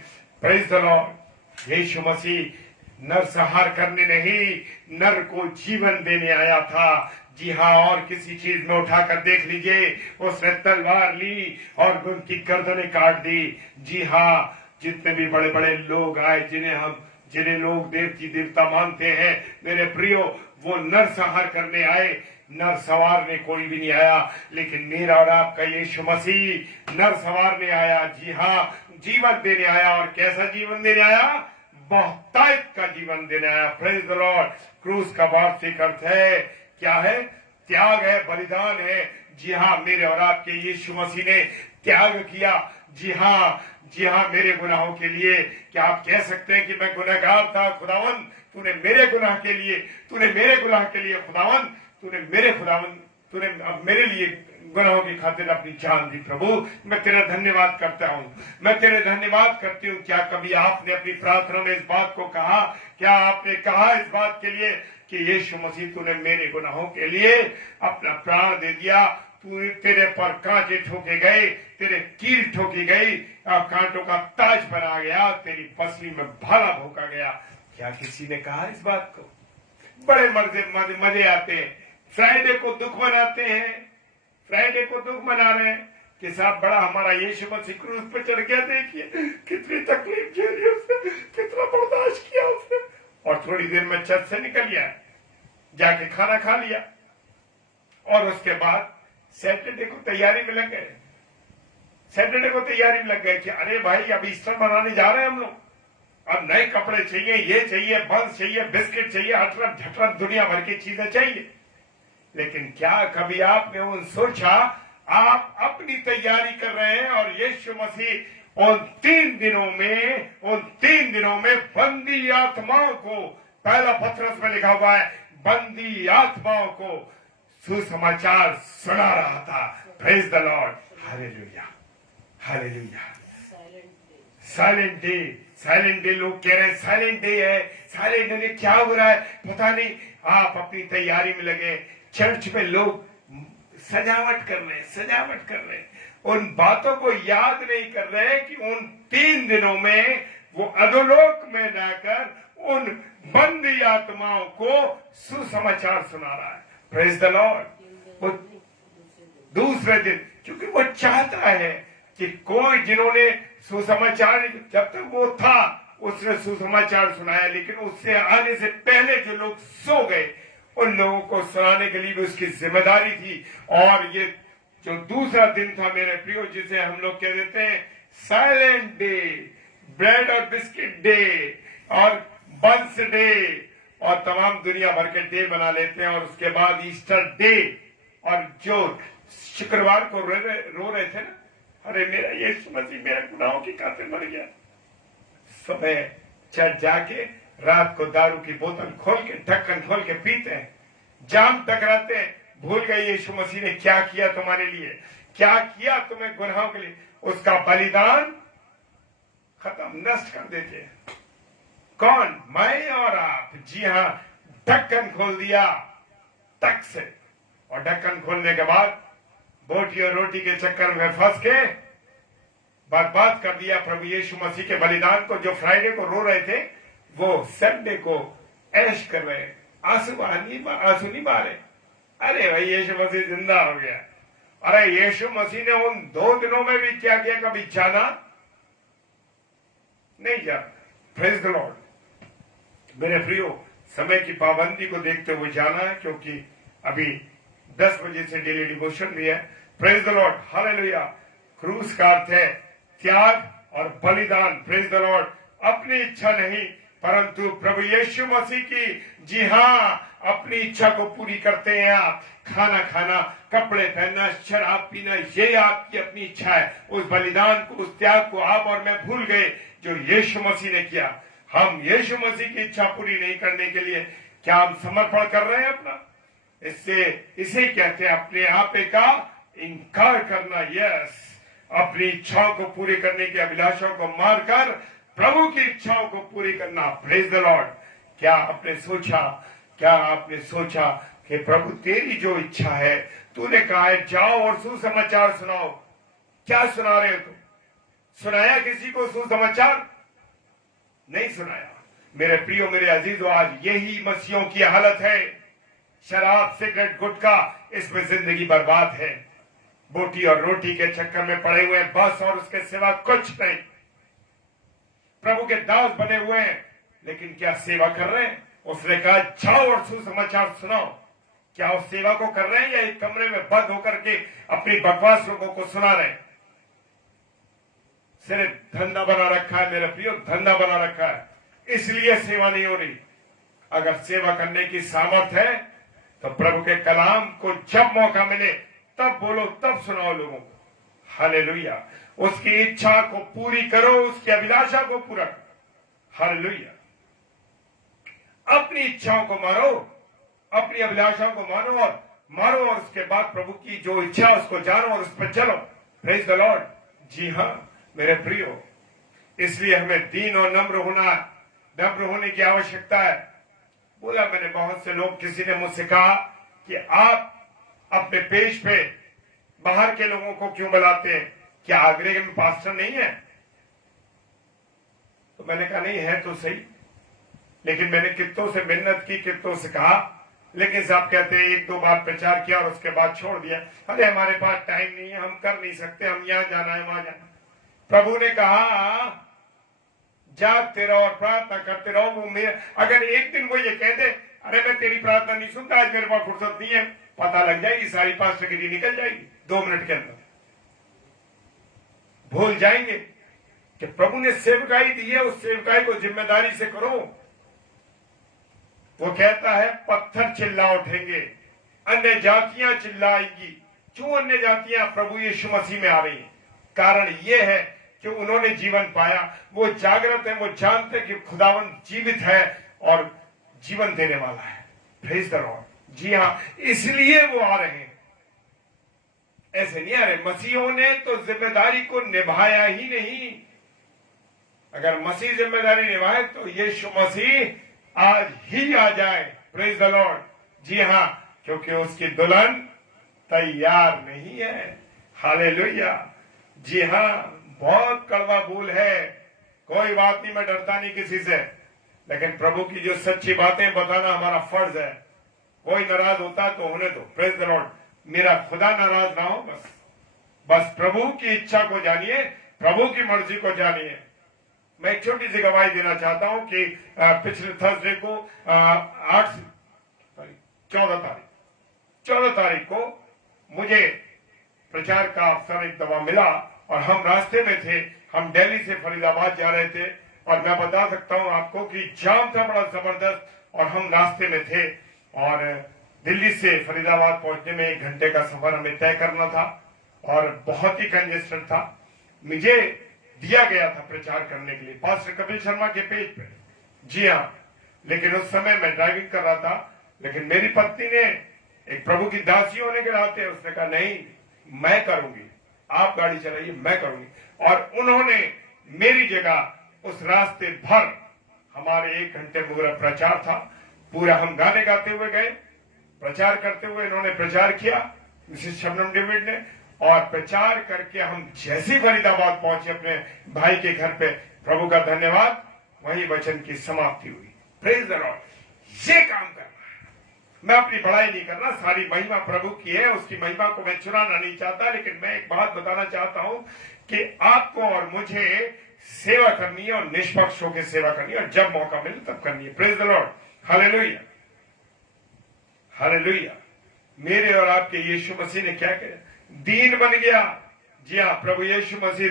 praise the Lord. यीशु मसीह नरसंहार करने नहीं, नर को जीवन देने आया था। जी हाँ, और किसी चीज में उठाकर देख लीजिए, उसने तलवार ली और उनकी गर्दनें काट दी। जी हाँ, जितने भी बड़े बड़े लोग आए, जिन्हें लोग देवती देवता मानते हैं, मेरे प्रियो, वो नरसंहार करने आए, नर संवारने कोई भी नहीं आया। लेकिन मेरा और आपका यीशु मसीह नर संवारने आया। जी हाँ, जीवन देने आया। और कैसा जीवन देने आया? बहुतायत का जीवन देने आया। Praise the Lord. क्रूस का वास्तविक अर्थ है क्या है? त्याग है, बलिदान है। जी हाँ, मेरे और आपके यीशु मसीह ने त्याग किया। जी हाँ, जी हाँ, मेरे गुनाहों के लिए। क्या आप कह सकते हैं कि मैं गुनहगार था, खुदावन तूने मेरे गुनाह के लिए, खुदावन तूने अब मेरे लिए गुनाहों की खातिर अपनी जान दी। प्रभु, मैं तेरा धन्यवाद करता हूँ, मैं तेरे धन्यवाद करती हूँ। क्या कभी आपने अपनी प्रार्थना में इस बात को कहा? क्या आपने कहा इस बात के लिए कि यीशु मसीह तूने मेरे गुनाहों के लिए अपना प्राण दे दिया, तेरे पर कांटे ठोके गए, तेरे कील ठोकी गई, कांटों का ताज बना गया, तेरी पसली में भाला भोंका गया? क्या किसी ने कहा इस बात को? बड़े मजे आते हैं। फ्राइडे को दुख मनाते हैं, फ्राइडे को दुख मना रहे हैं कि साहब बड़ा हमारा यीशु मसीह क्रूस पे चढ़ गया, देखिए कितनी तकलीफ झेली उसने, कितना बर्दाश्त किया उसने, और थोड़ी देर में चर्च से निकल गया, जाके खाना खा लिया, और उसके बाद सैटरडे को तैयारी में लग गए। सैटरडे को तैयारी में लग गए कि अरे भाई अब ईस्टर मनाने जा रहे हैं हम लोग, अब नए कपड़े चाहिए, ये चाहिए, बंस चाहिए, बिस्किट चाहिए, हटरप झटरप दुनिया भर की चीजें चाहिए। लेकिन क्या कभी आपने उन सोचा आप अपनी तैयारी कर रहे हैं और यीशु मसीह उन 3 दिनों में बंदी आत्माओं को, पहला पत्रस में लिखा हुआ है, बंदी आत्माओं को सुसमाचार सुना रहा था। Praise the Lord, hallelujah, hallelujah. Silent day लोग कह रहे हैं साइलेंट डे है, साइलेंट डे क्या हो रहा है पता नहीं। आप अपनी तैयारी में लगे, चर्च में लोग सजावट कर रहे हैं, उन बातों को याद नहीं कर रहे कि उन 3 दिनों में वो अधोलोक में जाकर उन बंदी आत्माओं को सुसमाचार सुना रहा है। Praise the Lord. वो दूसरे दिन, क्योंकि वो चाहता है कि कोई, जिन्होंने सुसमाचार, जब तक वो था उसने सुसमाचार सुनाया, लेकिन उससे आने से पहले जो लोग सो गए उन लोगों को सुनाने के लिए भी उसकी जिम्मेदारी थी। और ये जो दूसरा दिन था मेरे प्रियो, जिसे हम लोग कह देते हैं साइलेंट डे, ब्रेड और बिस्किट डे और बंस डे, और तमाम दुनिया भर के डे बना लेते हैं। और उसके बाद ईस्टर डे, और जो शुक्रवार को रो रहे थे ना, अरे मेरा यीशु मसीह मेरे गुनाहों की खातिर मर गया, सुबह चर्च जाके रात को दारू की बोतल खोल के, ढक्कन खोल के पीते हैं, जाम टकराते हैं, भूल गए यीशु मसीह ने क्या किया तुम्हारे लिए, क्या किया तुम्हें गुनाहों के लिए। उसका बलिदान खत्म, नष्ट कर देते हैं। कौन? मैं और आप। जी हाँ, ढक्कन खोल दिया तक से, और ढक्कन खोलने के बाद बोटी और रोटी के चक्कर में फंस के बर्बाद कर दिया प्रभु यीशु मसीह के बलिदान को। जो फ्राइडे को रो रहे थे वो संडे को ऐश कर रहे, आंसू नहीं मारे। अरे भाई यीशु मसीह जिंदा हो गया। अरे यीशु मसीह ने उन 2 दिनों में भी क्या किया? कभी जाना नहीं जाना। Praise the Lord. मेरे प्रियो, समय की पाबंदी को देखते हुए जाना है, क्योंकि अभी 10 बजे से डेली डिवोशन भी है। Praise the Lord, hallelujah. क्रूस का अर्थ है त्याग और बलिदान। Praise the Lord. अपनी इच्छा नहीं, परंतु प्रभु यीशु मसीह की, जी हाँ, अपनी इच्छा को पूरी करते हैं आप। खाना खाना, कपड़े पहनना, शराब पीना, ये आपकी अपनी इच्छा है। उस बलिदान को, उस त्याग को आप और मैं भूल गए जो यीशु मसीह ने किया। हम यीशु मसीह की इच्छा पूरी नहीं करने के लिए क्या हम समर्पण कर रहे हैं अपना? इसे कहते हैं अपने आप का इनकार करना। यस, अपनी इच्छाओं को पूरी करने की अभिलाषाओं को मारकर प्रभु की इच्छाओं को पूरी करना। Praise the Lord. क्या आपने सोचा कि प्रभु तेरी जो इच्छा है, तूने कहा है जाओ और सुसमाचार सुनाओ। क्या सुना रहे हो तुम? सुनाया किसी को सुसमाचार? नहीं सुनाया। मेरे प्रियो, मेरे अजीजों, आज यही मसीहों की हालत है। शराब, सिगरेट, गुटखा, इसमें जिंदगी बर्बाद है। बोटी और रोटी के चक्कर में पड़े हुए हैं, बस और उसके सिवा कुछ नहीं। प्रभु के दास बने हुए हैं, लेकिन क्या सेवा कर रहे हैं? उसने कहा जाओ और सुसमाचार सुनाओ। क्या उस सेवा को कर रहे हैं या एक कमरे में बंद होकर के अपनी बकवास लोगों को सुना रहे हैं? सिर्फ धंधा बना रखा है मेरे प्रियो, धंधा बना रखा है, इसलिए सेवा नहीं हो रही। अगर सेवा करने की सामर्थ है तो प्रभु के कलाम को जब मौका मिले तब बोलो, तब सुनाओ लोगों को। हालेलुया। उसकी इच्छा को पूरी करो, उसकी अभिलाषा को पूरा करो। हालेलुया। अपनी इच्छाओं को मारो, अपनी अभिलाषाओं को मारो और उसके बाद प्रभु की जो इच्छा उसको जानो और उस पर चलो। Praise the Lord. जी हाँ मेरे प्रियो, इसलिए हमें दीन और नम्र होने की आवश्यकता है। बोला मैंने, बहुत से लोग, किसी ने मुझसे कहा कि आप अपने पेज पे बाहर के लोगों को क्यों बुलाते हैं, क्या आगरे में पास्टर नहीं है? तो मैंने कहा नहीं है तो सही, लेकिन मैंने कितनों से मिन्नत की, कितनों से कहा, लेकिन साहब कहते हैं एक दो बार प्रचार किया और उसके बाद छोड़ दिया। अरे हमारे पास टाइम नहीं है, हम कर नहीं सकते, हम यहां जाना है वहां जाना। प्रभु ने कहा जागते रहो और प्रार्थना करते रहो। वो मेरे, अगर एक दिन वो ये कह दे अरे मैं तेरी प्रार्थना नहीं सुनता, आज मेरे पास फुर्सत नहीं है, पता लग जाएगी, सारी पास्टर गिरी निकल जाएगी 2 मिनट के अंदर। भूल जाएंगे कि प्रभु ने सेवकाई दी है, उस सेवकाई को जिम्मेदारी से करो। वो कहता है पत्थर चिल्ला उठेंगे, अन्य जातियां चिल्लाएंगी। क्यों अन्य जातियां प्रभु यीशु मसीह में आ रही हैं? कारण ये है कि उन्होंने जीवन पाया, वो जागृत है, वो जानते हैं कि खुदावंद जीवित है और जीवन देने वाला है। Praise the Lord. जी हाँ, इसलिए वो आ रहे हैं, ऐसे नहीं आ रहे। मसीहों ने तो जिम्मेदारी को निभाया ही नहीं। अगर मसीह जिम्मेदारी निभाए तो यीशु मसीह आज ही आ जाए। Praise the Lord. जी हाँ, क्योंकि उसकी दुल्हन तैयार नहीं है। हालेलुया। जी हाँ, बहुत कड़वा बोल है, कोई बात नहीं, मैं डरता नहीं किसी से, लेकिन प्रभु की जो सच्ची बातें बताना हमारा फर्ज है। कोई नाराज होता तो होने दो। Praise the Lord. मेरा खुदा नाराज ना हो, बस प्रभु की इच्छा को जानिए, प्रभु की मर्जी को जानिए। मैं एक छोटी सी गवाही देना चाहता हूं कि पिछले थर्सडे को 14 तारीख को मुझे प्रचार का अवसर एक दफा मिला और हम रास्ते में थे। हम दिल्ली से फरीदाबाद जा रहे थे और मैं बता सकता हूं आपको कि जाम था बड़ा जबरदस्त और हम रास्ते में थे और दिल्ली से फरीदाबाद पहुंचने में 1 घंटे का सफर हमें तय करना था और बहुत ही कंजेस्टेड था। मुझे दिया गया था प्रचार करने के लिए पास्टर कपिल शर्मा के पेज पे। जी हाँ, लेकिन उस समय मैं ड्राइविंग कर रहा था, लेकिन मेरी पत्नी ने, एक प्रभु की दासी होने के नाते, उसने कहा नहीं मैं करूंगी, आप गाड़ी चलाइए, मैं करूंगी। और उन्होंने मेरी जगह उस रास्ते भर, हमारे 1 घंटे पूरा प्रचार था, पूरा हम गाने गाते हुए गए, प्रचार करते हुए इन्होंने प्रचार किया, मिसेस शबनम डेविड ने। और प्रचार करके हम जैसे फरीदाबाद पहुंचे अपने भाई के घर पे, प्रभु का धन्यवाद, वही वचन की समाप्ति हुई। Praise the Lord. ये काम करना है, मैं अपनी बड़ाई नहीं कर रहा, सारी महिमा प्रभु की है, उसकी महिमा को मैं चुराना नहीं चाहता, लेकिन मैं एक बात बताना चाहता हूं कि आपको और मुझे सेवा करनी है और निष्पक्ष होकर सेवा करनी है और जब मौका मिले तब करनी है। Praise the Lord. Hallelujah, hallelujah. मेरे और आपके यीशु मसीह ने क्या किया? दीन बन गया। जी हाँ, प्रभु यीशु मसीह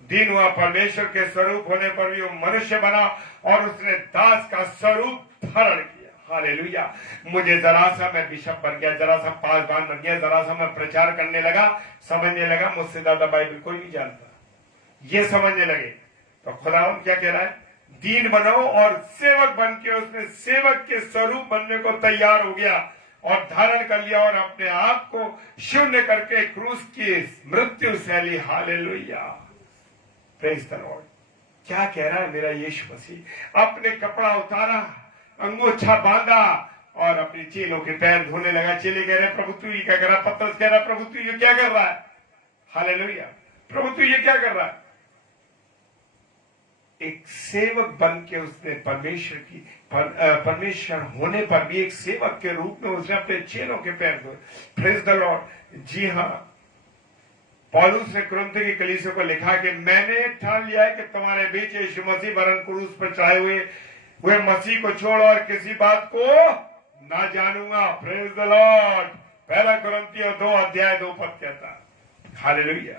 दीन हुआ, परमेश्वर के स्वरूप होने पर भी वो मनुष्य बना और उसने दास का स्वरूप धारण किया। हालेलुया। मुझे जरा सा, मैं बिशप बन गया, जरा सा पासवान बन गया, जरा सा मैं प्रचार करने लगा, समझने लगा मुझसे ज्यादा बाइबल कोई नहीं जानता, ये समझने लगे। तो खुदावंद क्या कह रहा है? दीन बनो और सेवक बन के उसने सेवक के स्वरूप बनने को तैयार हो गया और धारण कर लिया और अपने आप को शून्य करके क्रूस की मृत्यु सहली। हालेलुया। Praise the Lord. क्या कह रहा है मेरा यीशु मसीह? अपने कपड़ा उतारा, अंगोछा बांधा और अपनी चेलों के पैर धोने लगा। चेले कह रहे प्रभु तू ये क्या कर रहा है? पतरस कह रहा प्रभु तू ये क्या कर रहा है? हालेलुया। प्रभु तू ये क्या कर रहा है? एक सेवक बन के उसने परमेश्वर होने पर भी एक सेवक के रूप में उसने अपने चेलों के पैर धोए। Praise the Lord. जी हाँ, पौलुस ने कुरिन्थ की कलीसिया को लिखा कि मैंने ठान लिया है कि तुम्हारे बीच यीशु मसीह वरन क्रूस पर चढ़ाए हुए मसीह को छोड़ और किसी बात को ना जानूंगा। Praise the Lord. पहला कुरिन्थियों 2:2 कहता। हालेलुया।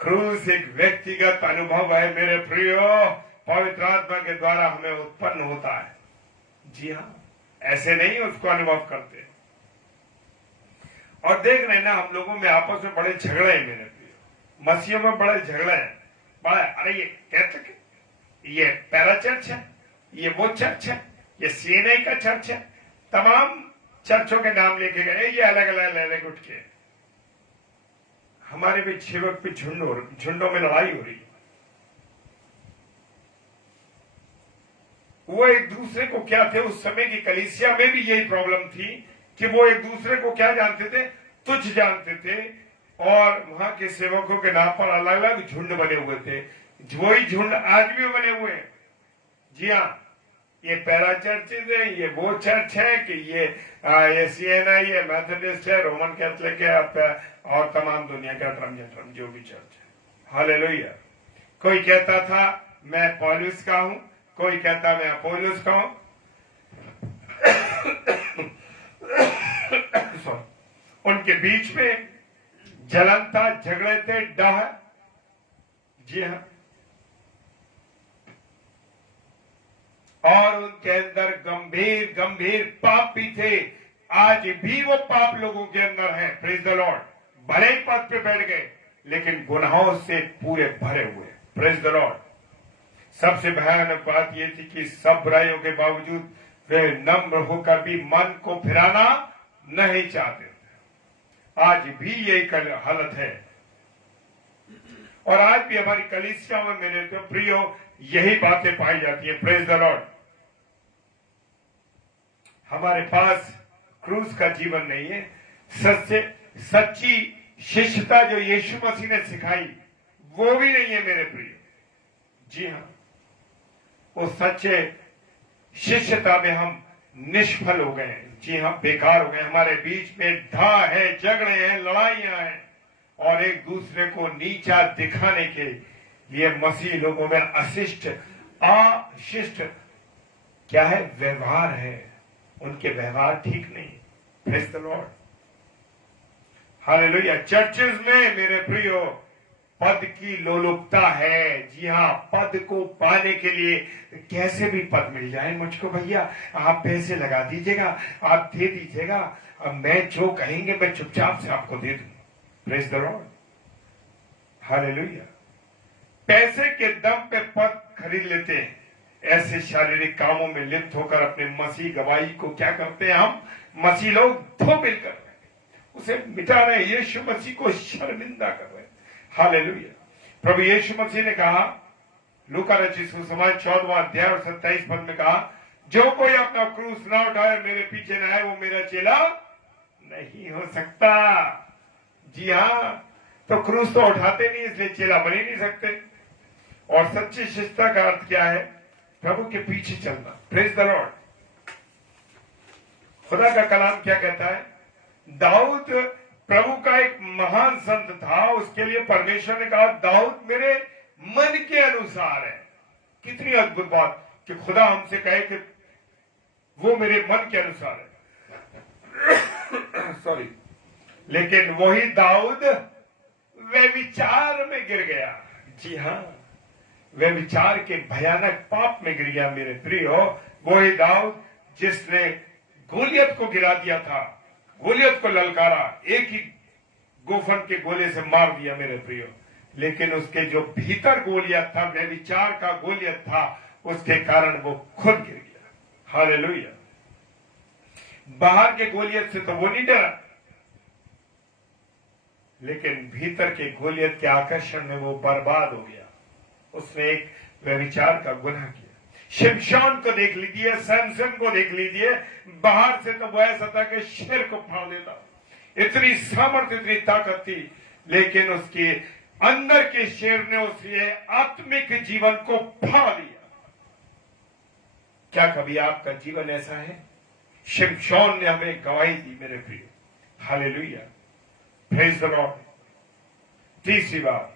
क्रूस एक व्यक्तिगत अनुभव है मेरे प्रियो, पवित्र आत्मा के द्वारा हमें उत्पन्न होता है। जी हाँ, ऐसे नहीं उसको अनुभव करते। और देख रहे ना, हम लोगों में आपस में बड़े झगड़े हैं मेरे प्रियो, मसीहों में बड़े झगड़े हैं। बड़े, अरे ये कैथलिक, ये पैरा चर्च है, ये वो चर्च है, ये सीएनआई का चर्च है, तमाम चर्चों के नाम लेके गए, ये अलग अलग उठ के हमारे भी सेवक पे झुंडों में लड़ाई हो रही है। वो एक दूसरे को क्या थे, उस समय की कलीसिया में भी यही प्रॉब्लम थी कि वो एक दूसरे को क्या जानते थे, तुच्छ जानते थे। और वहां के सेवकों के नाम पर अलग अलग झुंड बने हुए थे। वही झुंड आज भी बने हुए हैं। जी हाँ, ये पैरा चर्चेज है, ये वो चर्च है कि ये सीएनआई है, मेथोडिस्ट है, रोमन कैथलिक है, और तमाम दुनिया का ट्रम जो भी चर्च है। हालेलुया। कोई कहता था मैं पौलुस का हूं, कोई कहता मैं अपोलोस का हूं। उनके बीच में जलन था, झगड़े थे, डह। जी हाँ, और उनके अंदर गंभीर गंभीर पाप भी थे। आज भी वो पाप लोगों के अंदर है। Praise the Lord. भले ही पद पे बैठ गए लेकिन गुनाहों से पूरे भरे हुए। Praise the Lord. सबसे भयानक बात यह थी कि सब बुराइयों के बावजूद वे नम्र होकर भी मन को फिराना नहीं चाहते थे। आज भी यही हालत है और आज भी हमारी कलीसिया में मेरे तो प्रियो यही बातें पाई जाती है। Praise the Lord. हमारे पास क्रूस का जीवन नहीं है। सच्ची शिष्यता जो यीशु मसीह ने सिखाई वो भी नहीं है मेरे प्रिय। जी हाँ, वो सच्चे शिष्यता में हम निष्फल हो गए। जी हाँ, बेकार हो गए। हमारे बीच में धा है, झगड़े हैं, लड़ाइयां हैं और एक दूसरे को नीचा दिखाने के लिए मसीह लोगों में अशिष्ट क्या है, व्यवहार है। उनके व्यवहार ठीक नहीं। Praise the Lord. Hallelujah. Churches में मेरे प्रियो पद की लोलुपता है। जी हाँ, पद को पाने के लिए कैसे भी पद मिल जाए मुझको, भैया आप पैसे लगा दीजिएगा, आप दे दीजिएगा, अब मैं जो कहेंगे मैं चुपचाप से आपको दे दूं। Praise the Lord. हालेलुया। पैसे के दम पे पद खरीद लेते हैं। ऐसे शारीरिक कामों में लिप्त होकर अपने मसीह गवाही को क्या करते हैं, हम मसीह लोग धो मिलकर उसे मिटा रहे हैं। यीशु मसीह को शर्मिंदा कर रहे हैं। हालेलुया। प्रभु यीशु मसीह ने कहा, लूका रचित सुसमाचार 14वां अध्याय और 27 पद में कहा, जो कोई अपना क्रूस ना उठाए मेरे पीछे न आए वो मेरा चेला नहीं हो सकता। जी हाँ, तो क्रूस तो उठाते नहीं इसलिए चेला बन ही नहीं सकते। और सच्ची शिष्टता का अर्थ क्या है, प्रभु के पीछे चलना। Praise the Lord. खुदा का कलाम क्या कहता है, दाऊद प्रभु का एक महान संत था। उसके लिए परमेश्वर ने कहा, दाऊद मेरे मन के अनुसार है। कितनी अद्भुत बात कि खुदा हमसे कहे कि वो मेरे मन के अनुसार है। सॉरी। लेकिन वही दाऊद वे विचार में गिर गया। जी हाँ, वे विचार के भयानक पाप में गिर गया मेरे प्रियो। वही दाऊद जिसने गोलियत को गिरा दिया था, गोलियत को ललकारा, एक ही गोफन के गोले से मार दिया मेरे प्रियो। लेकिन उसके जो भीतर गोलियत था, वे विचार का गोलियत था, उसके कारण वो खुद गिर गया। हालेलुया। बाहर के गोलियत से तो वो नहीं डरा, लेकिन भीतर के गोलियत के आकर्षण में वो बर्बाद हो गया। उसने एक व्यभिचार का गुनाह किया। शिमशोन को देख लीजिए, सैमसन को देख लीजिए, बाहर से तो वो ऐसा था कि शेर को फाड़ देता। इतनी सामर्थ्य, इतनी ताकत थी, लेकिन उसकी अंदर के शेर ने उसके आत्मिक जीवन को फा लिया। क्या कभी आपका जीवन ऐसा है? शिमशोन ने हमें गवाही दी मेरे प्रिय। Hallelujah, praise the Lord. तीसरी बात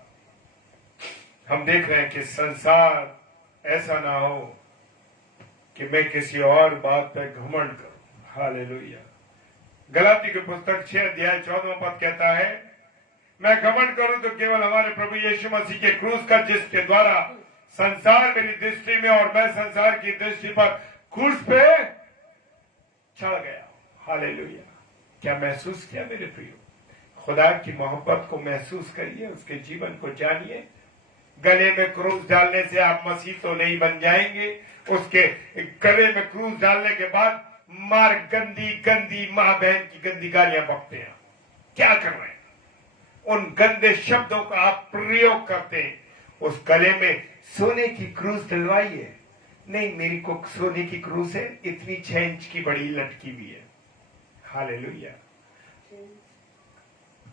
हम देख रहे हैं कि संसार ऐसा ना हो कि मैं किसी और बात पर घमंड करूं। हालेलुया। गलाती की पुस्तक 6 अध्याय 14वां पद कहता है, मैं घमंड करूं तो केवल हमारे प्रभु यीशु मसीह के क्रूस का, जिसके द्वारा संसार मेरी दृष्टि में और मैं संसार की दृष्टि पर क्रूस पे चढ़ गया। हालेलुया। क्या महसूस किया मेरे प्रियो? खुदा की मोहब्बत को महसूस करिए, उसके जीवन को जानिए। गले में क्रूस डालने से आप मसीह तो नहीं बन जाएंगे। उसके गले में क्रूस डालने के बाद मार गंदी गंदी मां बहन की गंदी गालियां बकते हैं। क्या कर रहे हैं? उन गंदे शब्दों का आप प्रयोग करते हैं। उस गले में सोने की क्रूस डलवाइए। नहीं, मेरी को सोने की क्रूस है, इतनी 6 इंच की बड़ी लटकी हुई है। हालेलुया।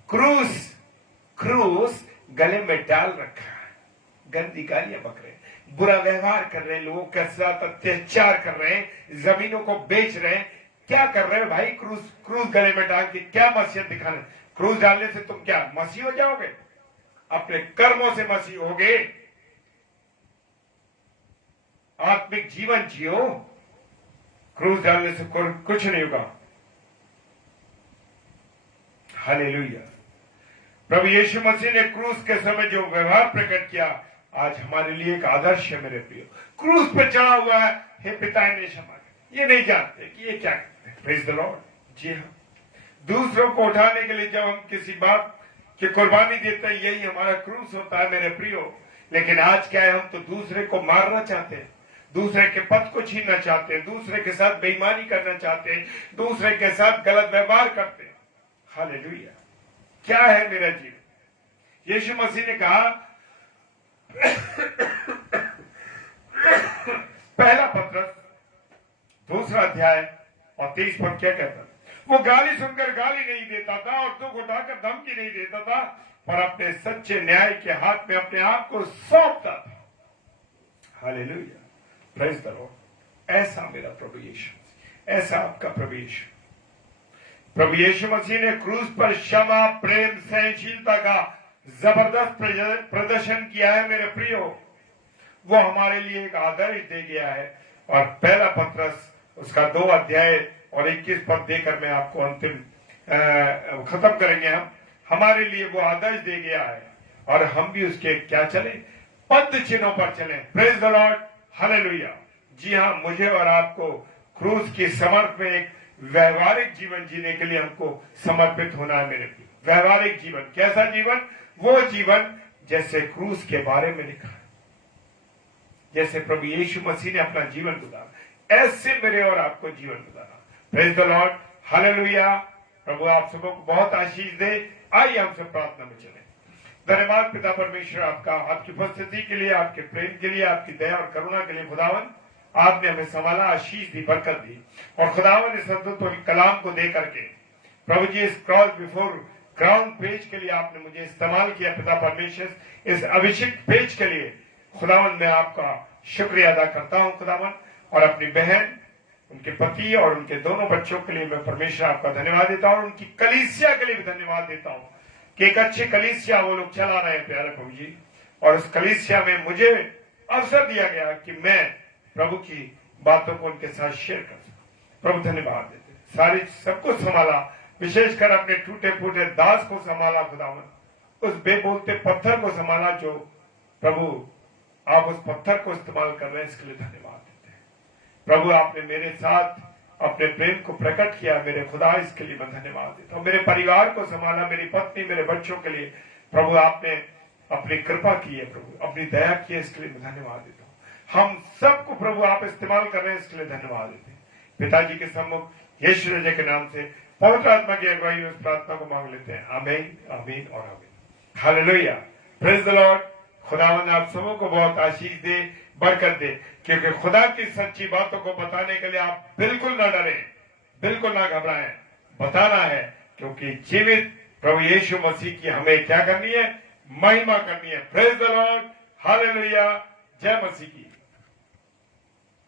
क्रूस क्रूस गले में डाल रखा है, गंदी गालियां बक रहे हैं, बुरा व्यवहार कर रहे हैं, लोगों के साथ अत्याचार कर रहे हैं, जमीनों को बेच रहे हैं। क्या कर रहे हो भाई? क्रूस गले में डाल के क्या मसीहत दिखाना? क्रूस डालने से तुम क्या मसीह हो जाओगे? अपने कर्मों से मसीह होगे। आत्मिक जीवन जियो, क्रूस डालने से कुछ नहीं होगा। हालेलुया। प्रभु यीशु मसीह ने क्रूस के समय जो व्यवहार प्रकट किया, आज हमारे लिए एक आदर्श है मेरे प्रियो। क्रूस पर चढ़ा हुआ है, हे पिता ने क्षमा कर। ये नहीं जानते कि ये क्या करते हैं। Praise the Lord. जी हाँ, दूसरों को उठाने के लिए जब हम किसी बात की कुर्बानी देते हैं, यही हमारा क्रूस होता है मेरे प्रियो। लेकिन आज क्या है, हम तो दूसरे को मारना चाहते हैं, दूसरे के पद को छीनना चाहते हैं, दूसरे के साथ बेईमानी करना चाहते हैं, दूसरे के साथ गलत व्यवहार करते हैं। हालेलुया। क्या है मेरा जीवन? यीशु मसीह ने कहा, पहला पत्रस 2 अध्याय और 23 पद क्या कहता है? वो गाली सुनकर गाली नहीं देता था और दुख उठाकर धमकी नहीं देता था, पर अपने सच्चे न्याय के हाथ में अपने आप को सौंपता था। Hallelujah, praise the Lord. ऐसा मेरा प्रभु यीशु, ऐसा आपका प्रभु यीशु। प्रभु यीशु मसीह ने क्रूस पर क्षमा, प्रेम, सहनशीलता का जबरदस्त प्रदर्शन किया है मेरे प्रियो। वो हमारे लिए एक आदर्श दे गया है। और पहला पत्रस उसका 2 अध्याय और 21 पद देकर मैं आपको अंतिम खत्म करेंगे। हम हमारे लिए वो आदर्श दे गया है और हम भी उसके क्या चले? पद चिन्हों पर चले। Praise the Lord. हालेलुया। जी हाँ, मुझे और आपको क्रूस की समर्थ में एक व्यवहारिक जीवन जीने के लिए हमको समर्पित होना है मेरे प्रिय। व्यवहारिक जीवन, कैसा जीवन? वो जीवन जैसे क्रूस के बारे में लिखा है, जैसे प्रभु यीशु मसीह ने अपना जीवन गुजारा, ऐसे मेरे और आपको जीवन गुजारा। Praise the Lord. हालेलुया। प्रभु आप सबको बहुत आशीष दे। आइए हम सब प्रार्थना में चले। धन्यवाद पिता परमेश्वर आपका, आपकी उपस्थिति के लिए, आपके प्रेम के लिए, आपकी दया और करुणा के लिए। खुदावन, आपने हमें संभाला, आशीष दी, बरकत दी। और खुदावन इस अद्भुत कलाम को दे करके प्रभु जी इस क्रॉस बिफोर ग्राउंड पेज के लिए आपने मुझे इस्तेमाल किया पिता परमेश्वर। इस अभिषेक पेज के लिए खुदावन मैं आपका शुक्रिया अदा करता हूं खुदावन। और अपनी बहन, उनके पति और उनके दोनों बच्चों के लिए मैं परमेश्वर आपका धन्यवाद देता हूं। और उनकी कलीसिया के लिए भी धन्यवाद देता हूं कि एक अच्छी कलीसिया वो लोग चला रहे हैं प्यारे प्रभु जी। और उस कलीसिया में मुझे अवसर दिया गया कि मैं प्रभु की बातों को उनके साथ शेयर कर सकूं। प्रभु धन्यवाद देते। सारे सबको संभाला, विशेषकर अपने टूटे फूटे दास को संभाला खुदावन। उस बेबोलते पत्थर को संभाला जो प्रभु आप उस पत्थर को इस्तेमाल कर रहे हैं, इसके लिए धन्यवाद देते हैं। प्रभु आपने मेरे साथ अपने प्रेम को प्रकट किया मेरे खुदा, इसके लिए मैं धन्यवाद देता हूँ। मेरे परिवार को संभाला, मेरी पत्नी, मेरे बच्चों के लिए प्रभु आपने अपनी कृपा की है, प्रभु अपनी दया की है, इसके लिए मैं धन्यवाद देता हूँ। हम सबको प्रभु आप इस्तेमाल कर रहे हैं, इसके लिए धन्यवाद देते हैं। पिताजी के सम्मुख यीशु राजा के नाम से पवित्र आत्मा की अगुवाई में उस प्रार्थना को मांग लेते हैं। आमीन, आमीन और आमीन। हालेलुया। Praise the Lord. खुदावन आप सबों को बहुत आशीष दे, बरकत दे, क्योंकि खुदा की सच्ची बातों को बताने के लिए आप बिल्कुल ना डरें, बिल्कुल ना घबराएं। बताना है, क्योंकि जीवित प्रभु यीशु मसीह की हमें क्या करनी है? महिमा करनी है। प्रेज द लॉर्ड, हालेलुया, जय मसीह की।